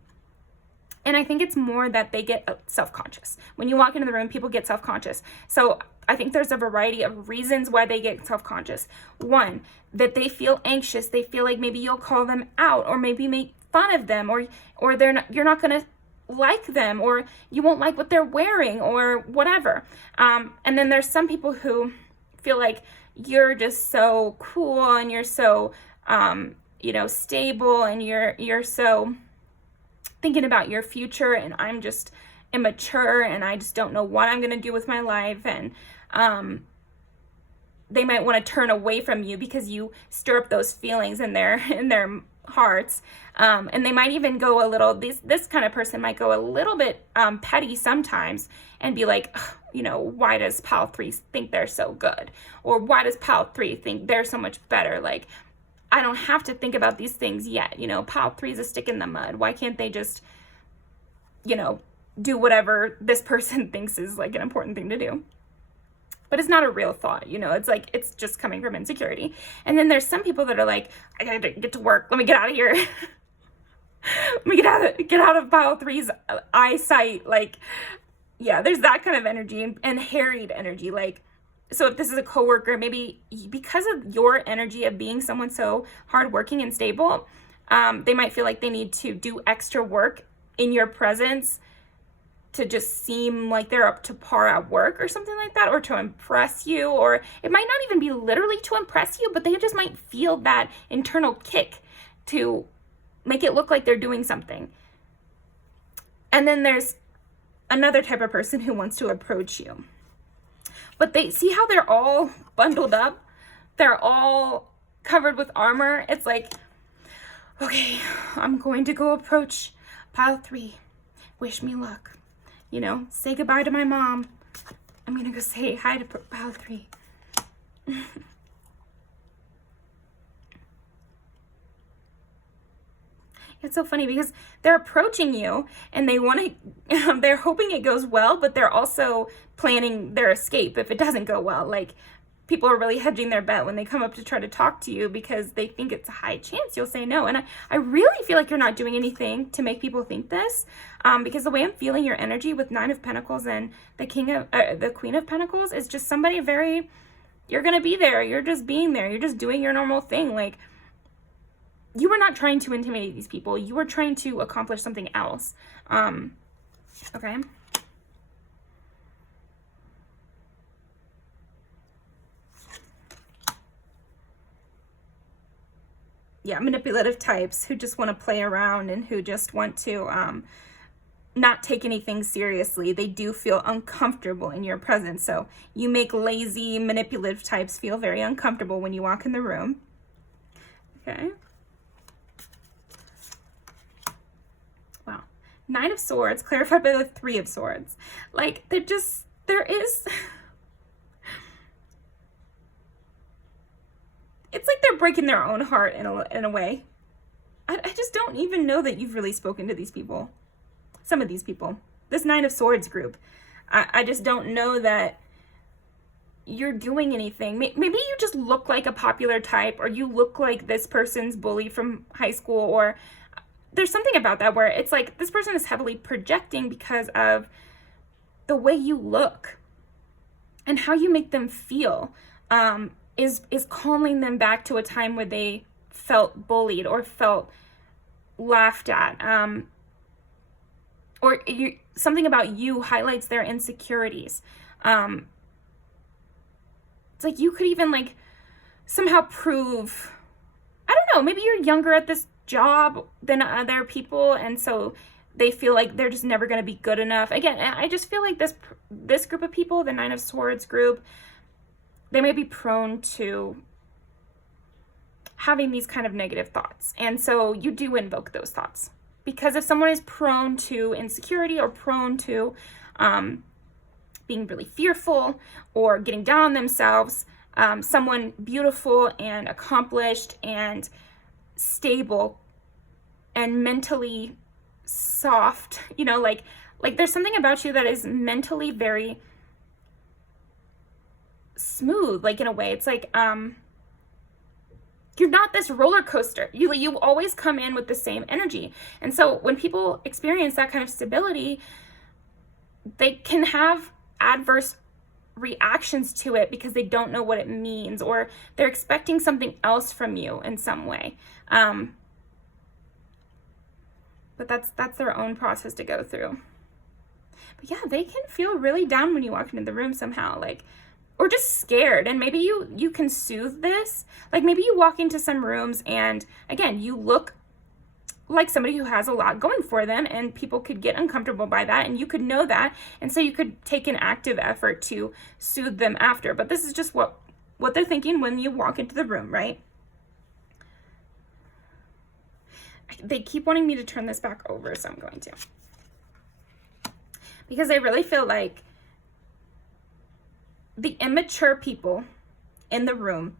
And I think it's more that they get self-conscious. When you walk into the room, people get self-conscious. So I think there's a variety of reasons why they get self-conscious. One, that they feel anxious. They feel like maybe you'll call them out, or maybe make fun of them, or you're not going to like them, or you won't like what they're wearing, or whatever. And then there's some people who feel like you're just so cool, and you're so stable, and you're so thinking about your future, and I'm just immature, and I just don't know what I'm going to do with my life. And they might want to turn away from you because you stir up those feelings in their hearts. And they might even go a little, this kind of person might go a little bit petty sometimes and be like, why does pile 3 think they're so good? Or why does pile 3 think they're so much better? Like, I don't have to think about these things yet. Pile 3 is a stick in the mud. Why can't they just, do whatever this person thinks is like an important thing to do? But it's not a real thought, it's like, it's just coming from insecurity. And then there's some people that are like, I gotta get to work. Let me get out of here. Let me get out of pile 3's eyesight. Like, yeah, there's that kind of energy and harried energy. Like, so if this is a coworker, maybe because of your energy of being someone so hardworking and stable, they might feel like they need to do extra work in your presence to just seem like they're up to par at work or something like that, or to impress you. Or it might not even be literally to impress you, but they just might feel that internal kick to make it look like they're doing something. And then there's another type of person who wants to approach you. But they see how they're all bundled up. They're all covered with armor. It's like, okay, I'm going to go approach pile 3. Wish me luck. Say goodbye to my mom. I'm going to go say hi to pile 3. It's so funny because they're approaching you and they want to, they're hoping it goes well, but they're also planning their escape if it doesn't go well. Like, people are really hedging their bet when they come up to try to talk to you because they think it's a high chance you'll say no. And I really feel like you're not doing anything to make people think this, because the way I'm feeling your energy with 9 of Pentacles and the Queen of Pentacles is just somebody you're going to be there. You're just being there. You're just doing your normal thing. Like, you were not trying to intimidate these people. You were trying to accomplish something else. Okay. Yeah, manipulative types who just want to play around and who just want to not take anything seriously. They do feel uncomfortable in your presence. So you make lazy, manipulative types feel very uncomfortable when you walk in the room. Okay. Wow. 9 of Swords clarified by the 3 of Swords. Like, there is... It's like they're breaking their own heart in a way. I just don't even know that you've really spoken to these people. Some of these people. This 9 of Swords group. I just don't know that you're doing anything. Maybe you just look like a popular type, or you look like this person's bully from high school, or there's something about that where it's like this person is heavily projecting because of the way you look and how you make them feel. Is calling them back to a time where they felt bullied or felt laughed at. Or something about you highlights their insecurities. It's like you could even like somehow prove, I don't know, maybe you're younger at this job than other people, and so they feel like they're just never going to be good enough. Again, I just feel like this group of people, the 9 of Swords group, they may be prone to having these kind of negative thoughts. And so you do invoke those thoughts. Because if someone is prone to insecurity or prone to being really fearful or getting down on themselves, someone beautiful and accomplished and stable and mentally soft, you know, like there's something about you that is mentally very smooth, like in a way. It's like, you're not this roller coaster. You always come in with the same energy. And so when people experience that kind of stability, they can have adverse reactions to it because they don't know what it means, or they're expecting something else from you in some way. But that's their own process to go through. But yeah, they can feel really down when you walk into the room somehow, like, or just scared. And maybe you can soothe this. Like maybe you walk into some rooms and again, you look like somebody who has a lot going for them, and people could get uncomfortable by that, and you could know that, and so you could take an active effort to soothe them after. But this is just what they're thinking when you walk into the room, right? They keep wanting me to turn this back over, so I'm going to. Because I really feel like the immature people in the room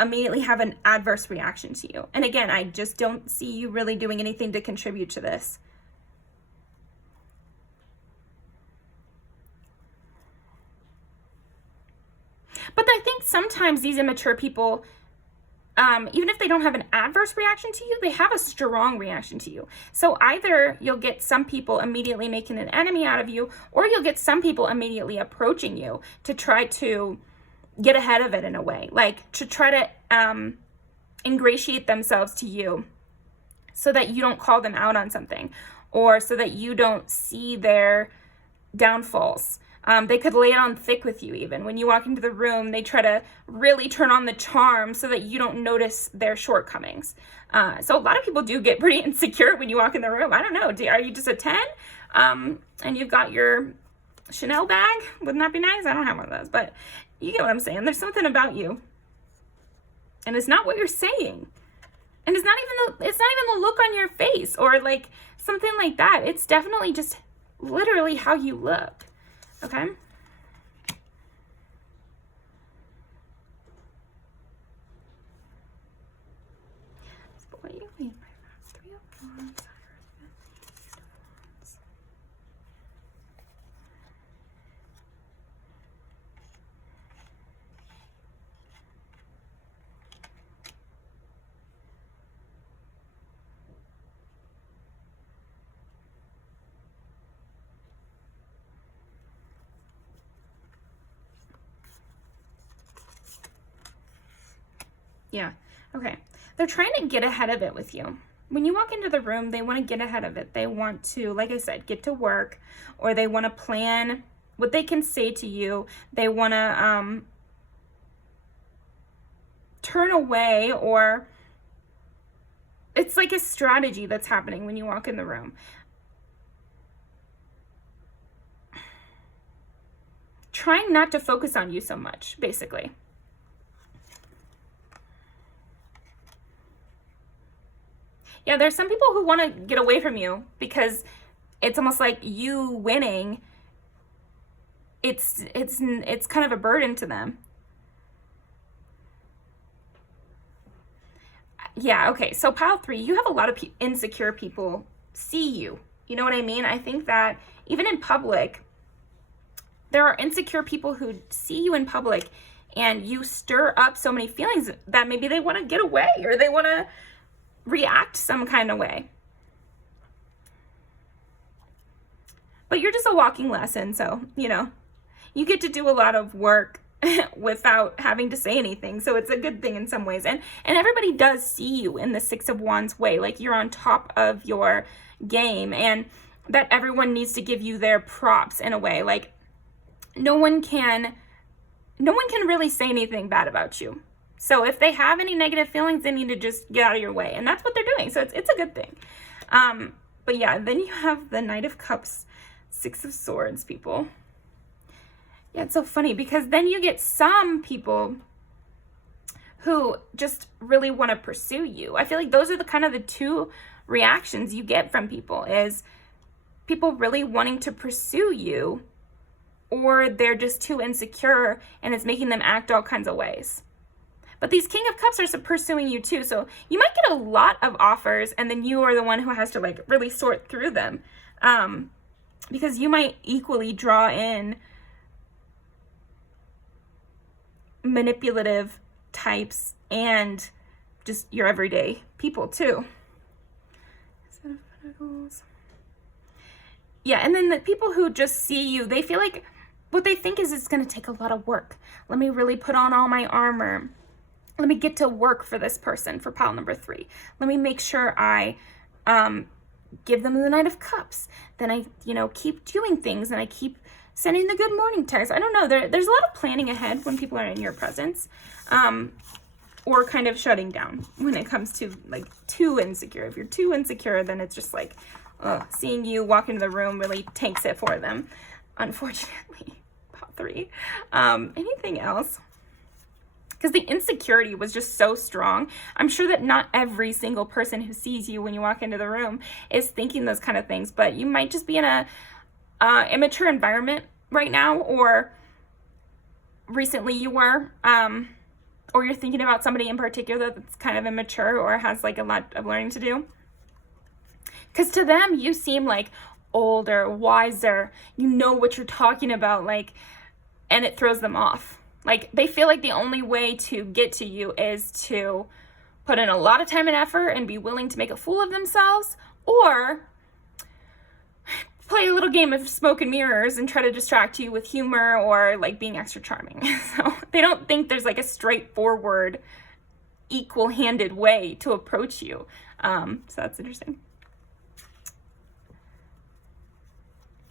immediately have an adverse reaction to you. And again, I just don't see you really doing anything to contribute to this. But I think sometimes these immature people, even if they don't have an adverse reaction to you, they have a strong reaction to you. So either you'll get some people immediately making an enemy out of you, or you'll get some people immediately approaching you to try to get ahead of it in a way, like to try to ingratiate themselves to you so that you don't call them out on something, or so that you don't see their downfalls. They could lay it on thick with you even. When you walk into the room, they try to really turn on the charm so that you don't notice their shortcomings. So a lot of people do get pretty insecure when you walk in the room. I don't know, are you just a 10? And you've got your Chanel bag? Wouldn't that be nice? I don't have one of those, but you get what I'm saying. There's something about you, and it's not what you're saying, and it's not even the look on your face or like something like that. It's definitely just literally how you look. Okay. Yeah. Okay. They're trying to get ahead of it with you. When you walk into the room, they want to get ahead of it. They want to, like I said, get to work, or they want to plan what they can say to you. They want to turn away, or it's like a strategy that's happening when you walk in the room. Trying not to focus on you so much, basically. Yeah, there's some people who want to get away from you because it's almost like you winning. It's kind of a burden to them. Yeah, okay. So pile 3, you have a lot of insecure people see you. You know what I mean? I think that even in public, there are insecure people who see you in public, and you stir up so many feelings that maybe they want to get away, or they want to react some kind of way. But you're just a walking lesson, so, you know, you get to do a lot of work without having to say anything. So it's a good thing in some ways. And everybody does see you in the 6 of Wands way, like you're on top of your game, and that everyone needs to give you their props in a way. Like no one can really say anything bad about you. So if they have any negative feelings, they need to just get out of your way. And that's what they're doing. So it's a good thing. But yeah, then you have the Knight of Cups, 6 of Swords, people. Yeah, it's so funny because then you get some people who just really want to pursue you. I feel like those are the two reactions you get from people, is people really wanting to pursue you, or they're just too insecure and it's making them act all kinds of ways. But these King of Cups are pursuing you too. So you might get a lot of offers, and then you are the one who has to like really sort through them. Because you might equally draw in manipulative types and just your everyday people too. Yeah, and then the people who just see you, they feel like what they think is it's going to take a lot of work. Let me really put on all my armor. Let me get to work for this person, for pile number 3. Let me make sure I give them the Knight of Cups. Then I, keep doing things, and I keep sending the good morning text. I don't know. There's a lot of planning ahead when people are in your presence, or kind of shutting down when it comes to like too insecure. If you're too insecure, then it's just like seeing you walk into the room really tanks it for them, unfortunately. Pile 3. Anything else? Because the insecurity was just so strong. I'm sure that not every single person who sees you when you walk into the room is thinking those kind of things, but you might just be in a immature environment right now, or recently you were, or you're thinking about somebody in particular that's kind of immature or has like a lot of learning to do. Because to them, you seem like older, wiser, you know what you're talking about, like, and it throws them off. Like, they feel like the only way to get to you is to put in a lot of time and effort and be willing to make a fool of themselves, or play a little game of smoke and mirrors and try to distract you with humor or like being extra charming. So they don't think there's like a straightforward, equal-handed way to approach you. So that's interesting.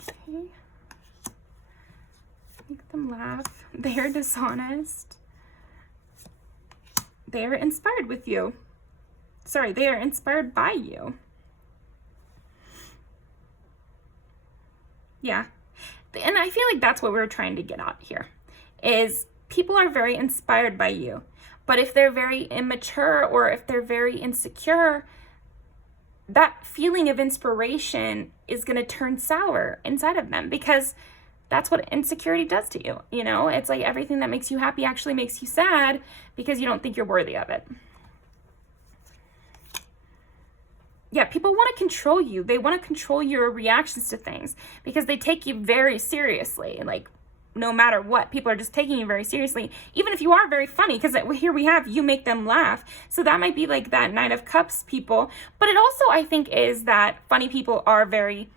Okay. Make them laugh. They're dishonest. They are inspired with you. Sorry, they are inspired by you. Yeah. And I feel like that's what we're trying to get at here, is people are very inspired by you. But if they're very immature or if they're very insecure, that feeling of inspiration is going to turn sour inside of them, because that's what insecurity does to you. It's like everything that makes you happy actually makes you sad because you don't think you're worthy of it. Yeah, people want to control you. They want to control your reactions to things because they take you very seriously. Like, no matter what, people are just taking you very seriously, even if you are very funny, because here we have you make them laugh. So that might be like that Knight of Cups people. But it also, I think, is that funny people are very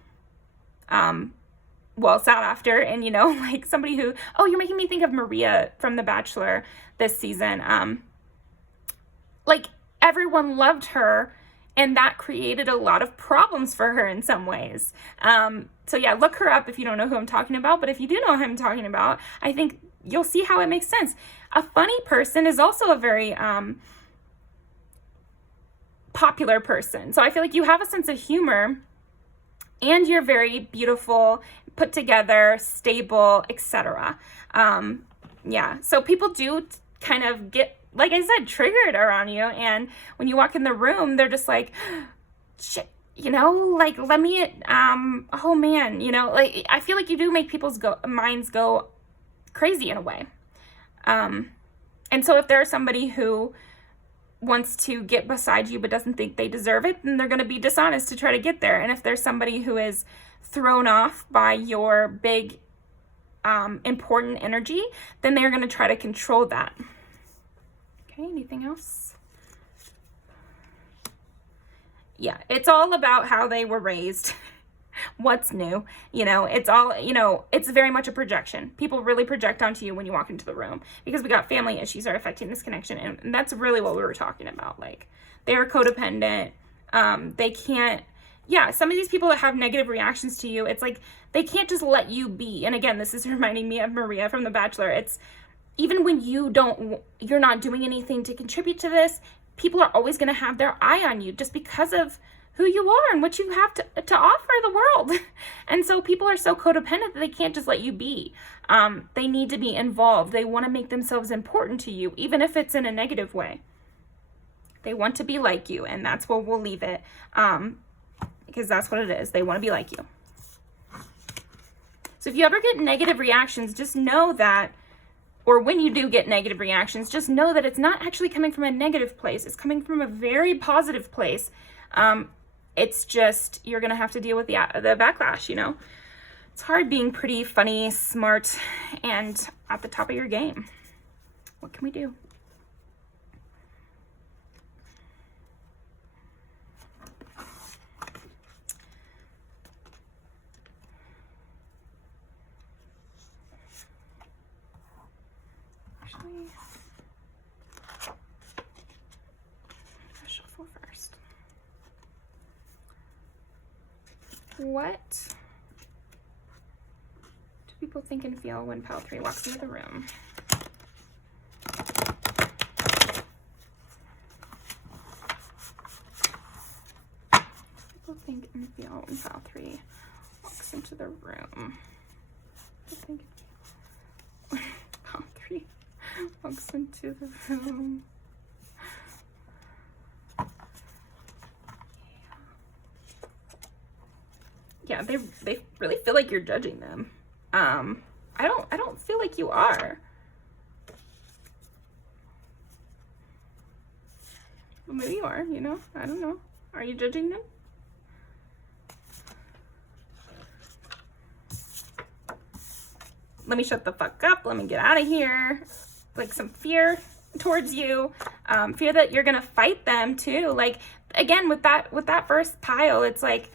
well sought after. And, like somebody who, you're making me think of Maria from The Bachelor this season. Like, everyone loved her, and that created a lot of problems for her in some ways. So yeah, look her up if you don't know who I'm talking about. But if you do know who I'm talking about, I think you'll see how it makes sense. A funny person is also a very popular person. So I feel like you have a sense of humor, and you're very beautiful, put together, stable, etc. Yeah, so people do kind of get, like I said, triggered around you, and when you walk in the room, they're just like, shit, like, let me, oh man, like, I feel like you do make people's minds go crazy in a way. And so if there's somebody who wants to get beside you but doesn't think they deserve it, then they're going to be dishonest to try to get there. And if there's somebody who is thrown off by your big, important energy, then they're going to try to control that. Okay, anything else? Yeah, it's all about how they were raised. What's new? It's all, it's very much a projection. People really project onto you when you walk into the room, because we got family issues are affecting this connection. And that's really what we were talking about. Like, they're codependent. They can't, some of these people that have negative reactions to you, it's like, they can't just let you be. And again, this is reminding me of Maria from The Bachelor. It's, even when you're not doing anything to contribute to this, people are always going to have their eye on you just because of who you are and what you have to offer the world. And so people are so codependent that they can't just let you be. They need to be involved. They want to make themselves important to you, even if it's in a negative way. They want to be like you, and that's where we'll leave it, because that's what it is. They want to be like you. So if you ever get negative reactions, just know that or when you do get negative reactions, just know that it's not actually coming from a negative place. It's coming from a very positive place. It's just, you're going to have to deal with the backlash, you know? It's hard being pretty, funny, smart, and at the top of your game. What can we do? I'll shuffle first. What do people think and feel when pile 3 walks into the room? People think and feel when pile 3 walks into the room. People think and feel when pile 3 walks into the room. Yeah, they really feel like you're judging them. I don't feel like you are. Well, maybe you are, you know? I don't know. Are you judging them? Let me shut the fuck up. Let me get out of here. Like some fear towards you. Fear that you're gonna fight them too. Like, again, with that first pile, it's like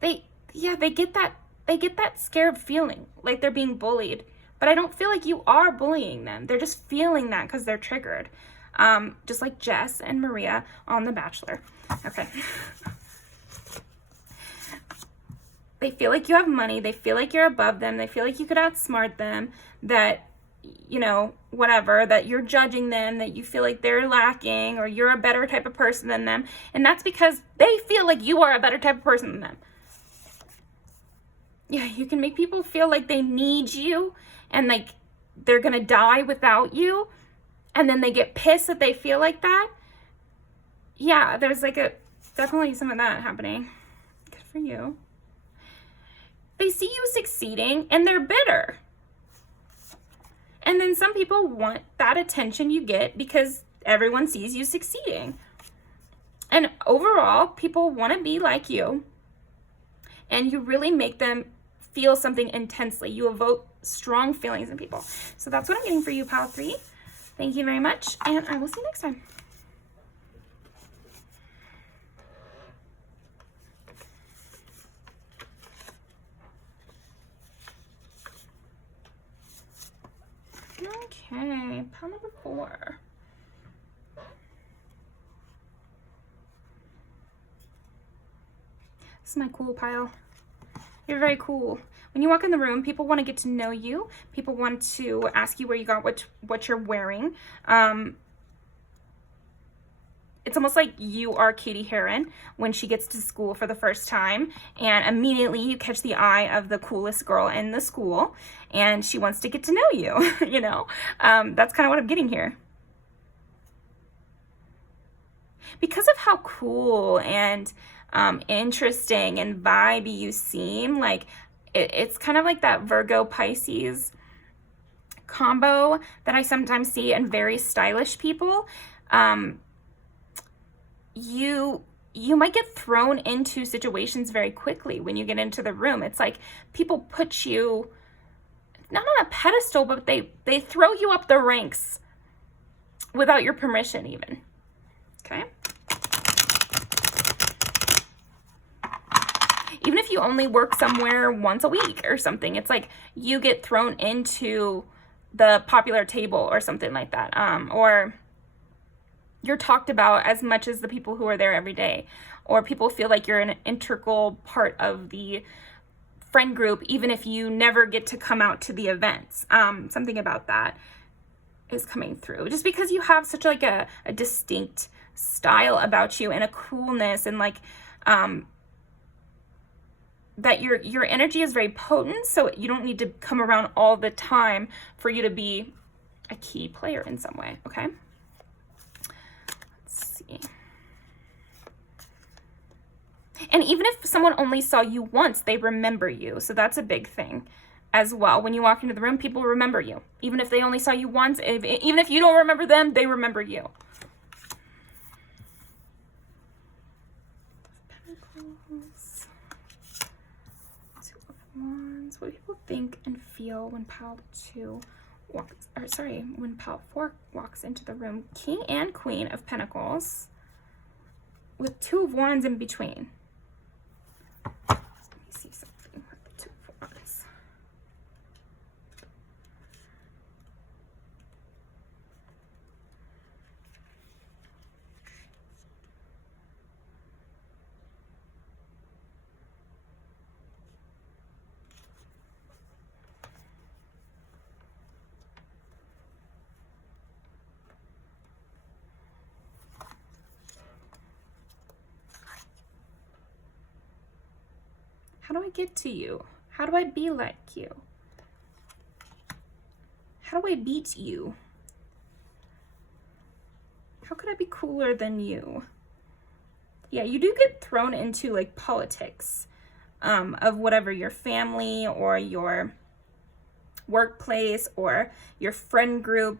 they get that scared feeling, like they're being bullied. But I don't feel like you are bullying them. They're just feeling that because they're triggered. Just like Jess and Maria on The Bachelor. Okay. They feel like you have money. They feel like you're above them. They feel like you could outsmart them. That, you know, whatever, that you're judging them, that you feel like they're lacking or you're a better type of person than them. And that's because they feel like you are a better type of person than them. Yeah, you can make people feel like they need you and like they're gonna die without you, and then they get pissed that they feel like that. Yeah, there's like definitely some of that happening. Good for you. They see you succeeding and they're bitter. And then some people want that attention you get because everyone sees you succeeding. And overall, people want to be like you. And you really make them feel something intensely. You evoke strong feelings in people. So that's what I'm getting for you, pile 3. Thank you very much, and I will see you next time. Okay, pile number 4. This is my cool pile. You're very cool. When you walk in the room, people want to get to know you. People want to ask you where you got what you're wearing. It's almost like you are Katie Heron when she gets to school for the first time, and immediately you catch the eye of the coolest girl in the school, and she wants to get to know you, you know? That's kind of what I'm getting here. Because of how cool and interesting and vibey you seem, like it's kind of like that Virgo Pisces combo that I sometimes see in very stylish people. You might get thrown into situations very quickly when you get into the room. It's like people put you not on a pedestal, but they throw you up the ranks without your permission even. Okay? Even if you only work somewhere once a week or something, it's like you get thrown into the popular table or something like that. Or you're talked about as much as the people who are there every day. Or people feel like you're an integral part of the friend group, even if you never get to come out to the events. Something about that is coming through. Just because you have such like a distinct style about you and a coolness and like... that your energy is very potent, so you don't need to come around all the time for you to be a key player in some way, okay? Let's see. And even if someone only saw you once, they remember you, so that's a big thing. as well. When you walk into the room, people remember you. Even if they only saw you once, even if you don't remember them, they remember you. Pentacles. Two of Wands. What do people think and feel when pile 2 walks, or sorry, when pile 4 walks into the room? King and Queen of Pentacles with 2 of Wands in between. Let me see something with the 2 of Wands. How do I get to you? How do I be like you? How do I beat you? How could I be cooler than you? Yeah, you do get thrown into like politics of whatever, your family or your workplace or your friend group.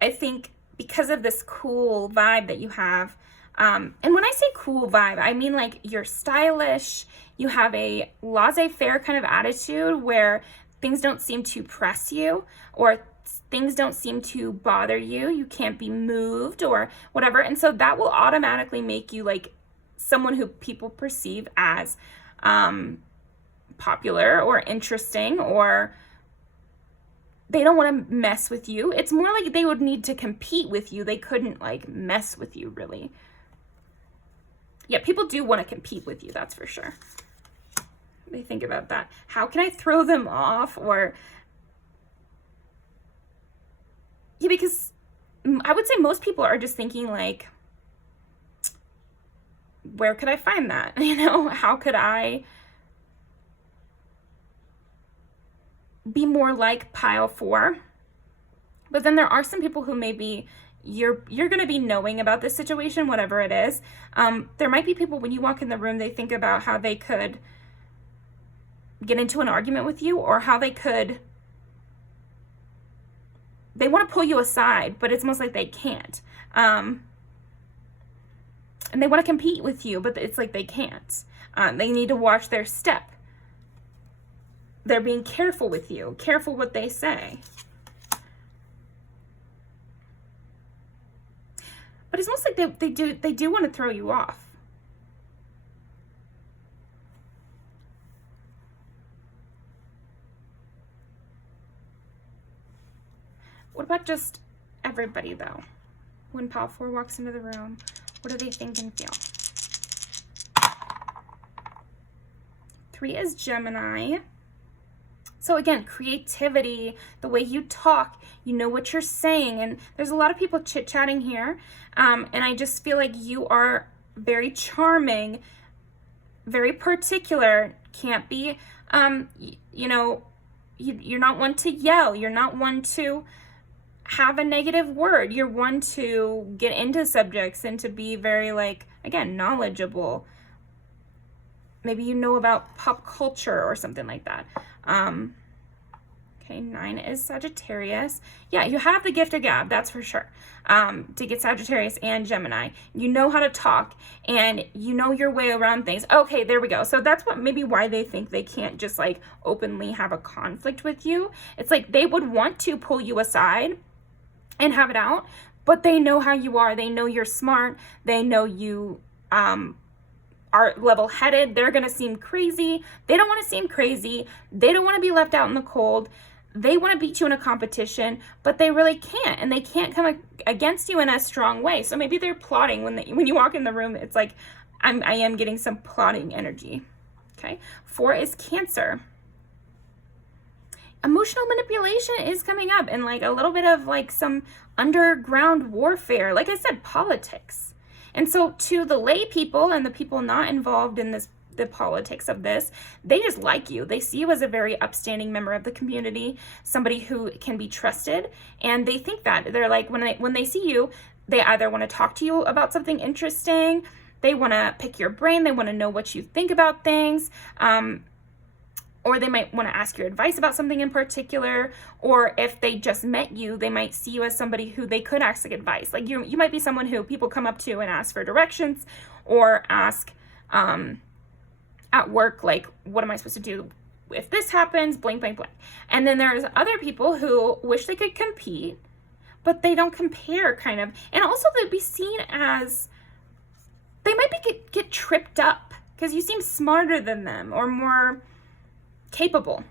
I think because of this cool vibe that you have, and when I say cool vibe, I mean like you're stylish, you have a laissez-faire kind of attitude where things don't seem to press you or things don't seem to bother you. You can't be moved or whatever. And so that will automatically make you like someone who people perceive as popular or interesting, or they don't want to mess with you. It's more like they would need to compete with you. They couldn't like mess with you really. Yeah, people do want to compete with you, that's for sure. They think about that. How can I throw them off? Or, yeah, because I would say most people are just thinking like, where could I find that? You know, how could I be more like pile 4? But then there are some people who maybe you're going to be knowing about this situation, whatever it is. There might be people when you walk in the room, they think about how they could get into an argument with you, or how they want to pull you aside, but it's almost like they can't. And they want to compete with you, but it's like they can't. They need to watch their step. They're being careful with you, careful what they say. But it's almost like they do want to throw you off. What about just everybody though? When pile 4 walks into the room, what do they think and feel? 3 is Gemini. So again, creativity, the way you talk, you know what you're saying, and there's a lot of people chit-chatting here, and I just feel like you are very charming, very particular, can't be, you know, you're not one to yell, you're not one to have a negative word, you're one to get into subjects and to be very, like, again, knowledgeable. Maybe you know about pop culture or something like that. Okay, 9 is Sagittarius. Yeah, you have the gift of gab, that's for sure. To get Sagittarius and Gemini. You know how to talk and you know your way around things. Okay, there we go. So that's what maybe why they think they can't just like openly have a conflict with you. It's like they would want to pull you aside and have it out, but they know how you are. They know you're smart. They know you are level-headed. They're going to seem crazy. They don't want to seem crazy. They don't want to be left out in the cold. They want to beat you in a competition, but they really can't, and they can't come against you in a strong way. So maybe they're plotting when you walk in the room. It's like I am getting some plotting energy. Okay, 4 is Cancer. Emotional manipulation is coming up, and like a little bit of like some underground warfare. Like I said, politics. And so to the lay people and the people not involved in the politics of this, they just like you. They see you as a very upstanding member of the community, somebody who can be trusted, and they think that. They're like, when they see you, they either want to talk to you about something interesting, they want to pick your brain, they want to know what you think about things. or they might want to ask your advice about something in particular, or if they just met you, they might see you as somebody who they could ask like advice. Like you might be someone who people come up to and ask for directions, or ask at work, like, what am I supposed to do if this happens, blank, blank, blank. And then there's other people who wish they could compete, but they don't compare, kind of. And also they'd be seen as, they might get tripped up because you seem smarter than them or more capable.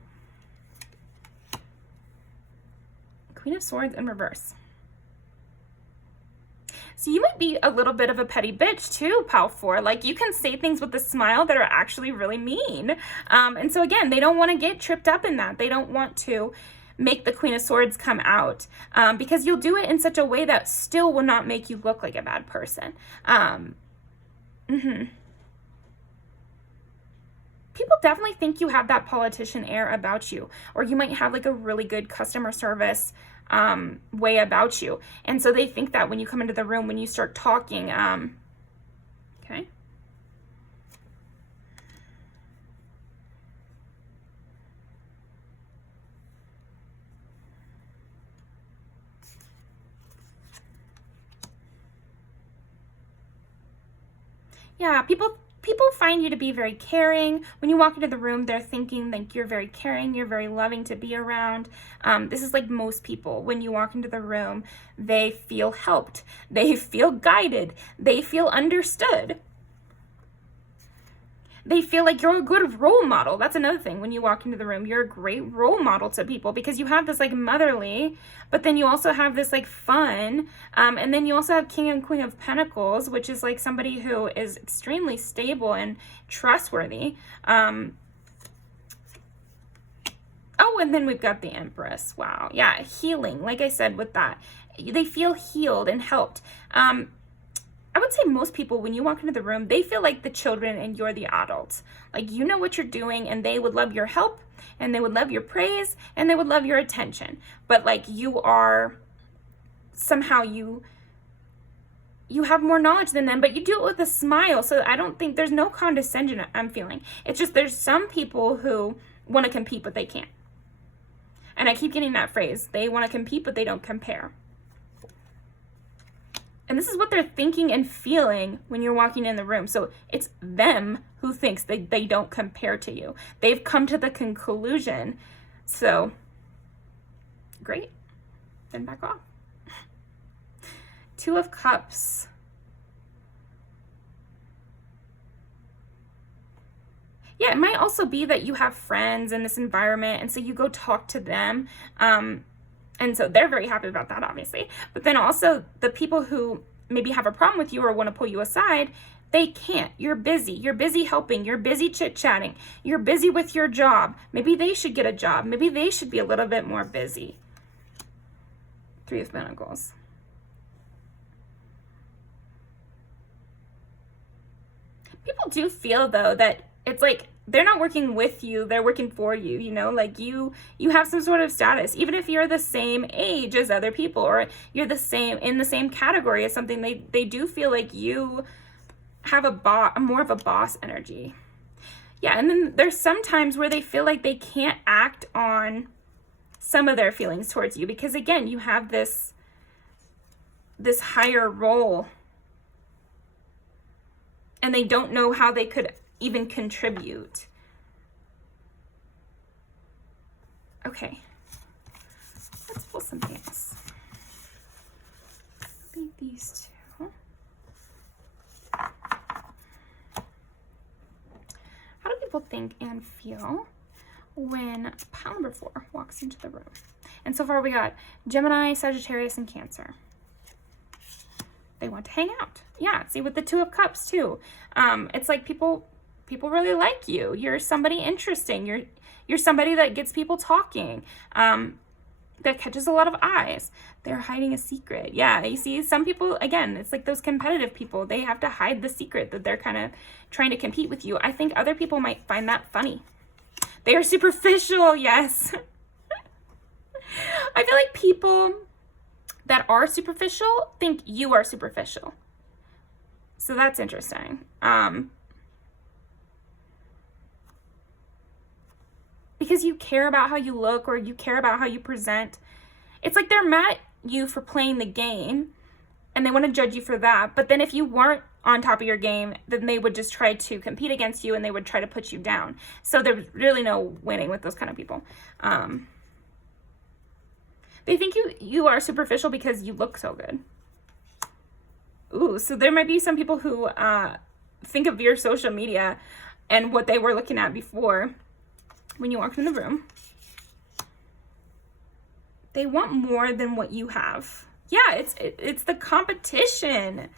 Queen of Swords in reverse. So you might be a little bit of a petty bitch too, Pal 4. Like, you can say things with a smile that are actually really mean. And so again, they don't want to get tripped up in that. They don't want to make the Queen of Swords come out, because you'll do it in such a way that still will not make you look like a bad person. People definitely think you have that politician air about you, or you might have like a really good customer service way about you. And so they think that when you come into the room, when you start talking, okay. Yeah, people find you to be very caring. When you walk into the room, they're thinking like you're very caring, you're very loving to be around. This is like most people. When you walk into the room, they feel helped, they feel guided, they feel understood. They feel like you're a good role model. That's another thing. When you walk into the room, you're a great role model to people because you have this like motherly, but then you also have this like fun. And then you also have King and Queen of Pentacles, which is like somebody who is extremely stable and trustworthy. Oh, and then we've got the Empress. Wow. Yeah. Healing. Like I said, with that, they feel healed and helped. I would say most people, when you walk into the room, they feel like the children and you're the adults. Like, you know what you're doing, and they would love your help, and they would love your praise, and they would love your attention. But like, you are somehow, you have more knowledge than them, but you do it with a smile. So I don't think there's no condescension I'm feeling. It's just there's some people who want to compete, but they can't. And I keep getting that phrase. They want to compete, but they don't compare. And this is what they're thinking and feeling when you're walking in the room. So it's them who thinks that they don't compare to you. They've come to the conclusion. So, great. Then back off. Two of Cups. Yeah, it might also be that you have friends in this environment, and so you go talk to them. And so they're very happy about that, obviously. But then also the people who maybe have a problem with you or want to pull you aside, they can't. You're busy. You're busy helping. You're busy chit-chatting. You're busy with your job. Maybe they should get a job. Maybe they should be a little bit more busy. Three of Pentacles. People do feel, though, that it's like they're not working with you, they're working for you, you know, like you have some sort of status, even if you're the same age as other people, or you're the same in the same category as something. They do feel like you have more of a boss energy. Yeah, and then there's some times where they feel like they can't act on some of their feelings towards you because, again, you have this higher role, and they don't know how they could even contribute. Okay, let's pull something else. Leave these two. How do people think and feel when pile number 4 walks into the room? And so far we got Gemini, Sagittarius, and Cancer. They want to hang out. Yeah, see, with the Two of Cups too. It's like people really like you. You're somebody interesting. You're somebody that gets people talking, that catches a lot of eyes. They're hiding a secret. Yeah, you see, some people, again, it's like those competitive people. They have to hide the secret that they're kind of trying to compete with you. I think other people might find that funny. They are superficial, yes. I feel like people that are superficial think you are superficial. So that's interesting. because you care about how you look or you care about how you present. It's like they're mad at you for playing the game and they want to judge you for that. But then if you weren't on top of your game, then they would just try to compete against you and they would try to put you down. So there's really no winning with those kind of people. They think you are superficial because you look so good. Ooh, so there might be some people who think of your social media and what they were looking at before when you walked in the room. They want more than what you have. Yeah, it's the competition.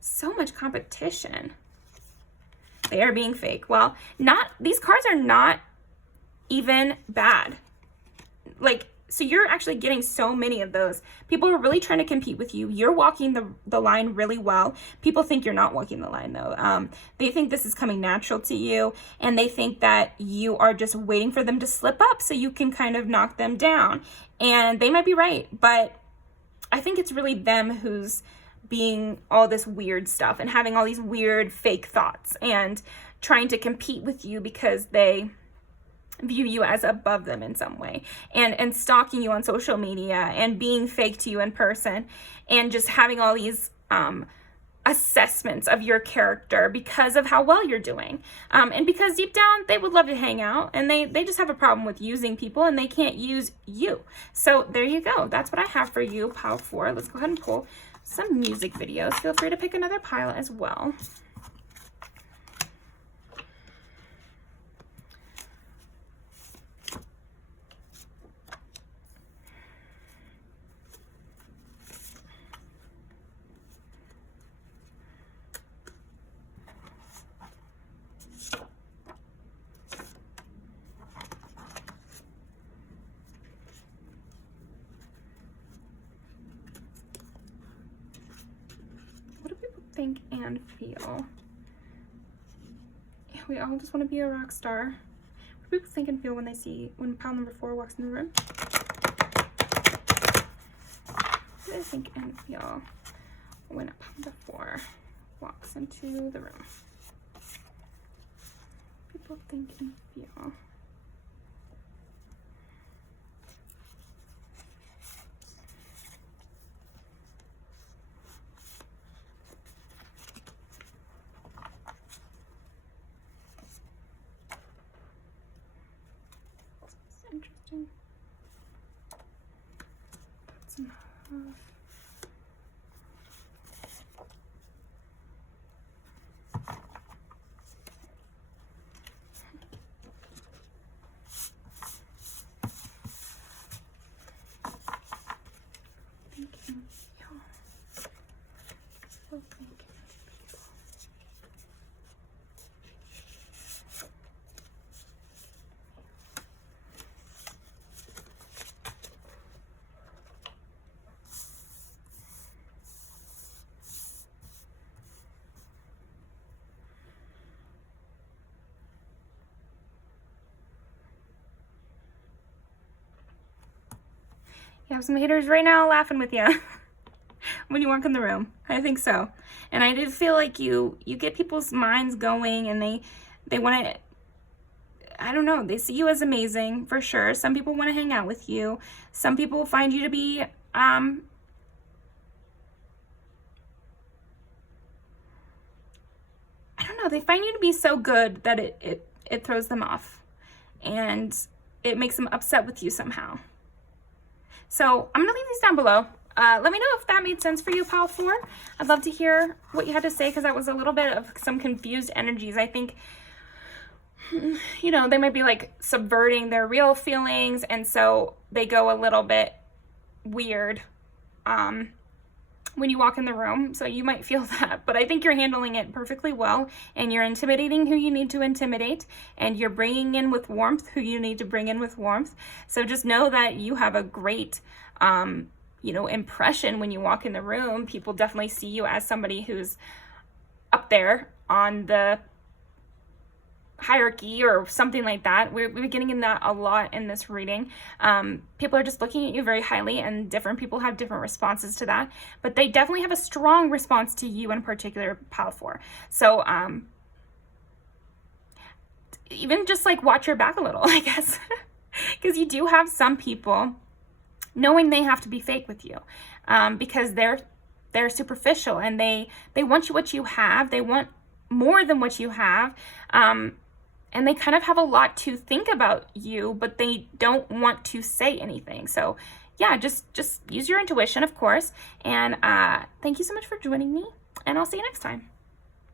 So much competition. They are being fake. Well, these cards are not even bad. Like, so you're actually getting so many of those. People are really trying to compete with you. You're walking the line really well. People think you're not walking the line though. They think this is coming natural to you, and they think that you are just waiting for them to slip up so you can kind of knock them down. And they might be right, but I think it's really them who's being all this weird stuff and having all these weird fake thoughts and trying to compete with you because they view you as above them in some way, and stalking you on social media and being fake to you in person and just having all these assessments of your character because of how well you're doing, and because deep down they would love to hang out, and they just have a problem with using people and they can't use you. So there you go. That's what I have for you, pile 4. Let's go ahead and pull some music videos. Feel free to pick another pile as well. Think and feel. Yeah, we all just want to be a rock star. What do people think and feel when pile number 4 walks in the room? What do they think and feel when pile number 4 walks into the room? People think and feel. Interesting. That's enough. You have some haters right now laughing with you when you walk in the room. I think so. And I do feel like you get people's minds going, and they want to, I don't know, they see you as amazing for sure. Some people want to hang out with you. Some people find you to be I don't know, they find you to be so good that it throws them off, and it makes them upset with you somehow. So I'm gonna leave these down below. Let me know if that made sense for you, pile 4. I'd love to hear what you had to say, because that was a little bit of some confused energies. I think, you know, they might be like subverting their real feelings, and so they go a little bit weird when you walk in the room. So you might feel that, but I think you're handling it perfectly well, and you're intimidating who you need to intimidate, and you're bringing in with warmth who you need to bring in with warmth. So just know that you have a great you know, impression when you walk in the room. People definitely see you as somebody who's up there on the hierarchy or something like that. We're getting in that a lot in this reading. People are just looking at you very highly, and different people have different responses to that, but they definitely have a strong response to you in particular, pile 4. So even just like watch your back a little, I guess, because you do have some people knowing they have to be fake with you, because they're superficial, and they want what you have. They want more than what you have, and they kind of have a lot to think about you, but they don't want to say anything. So yeah, just use your intuition, of course. And thank you so much for joining me, and I'll see you next time.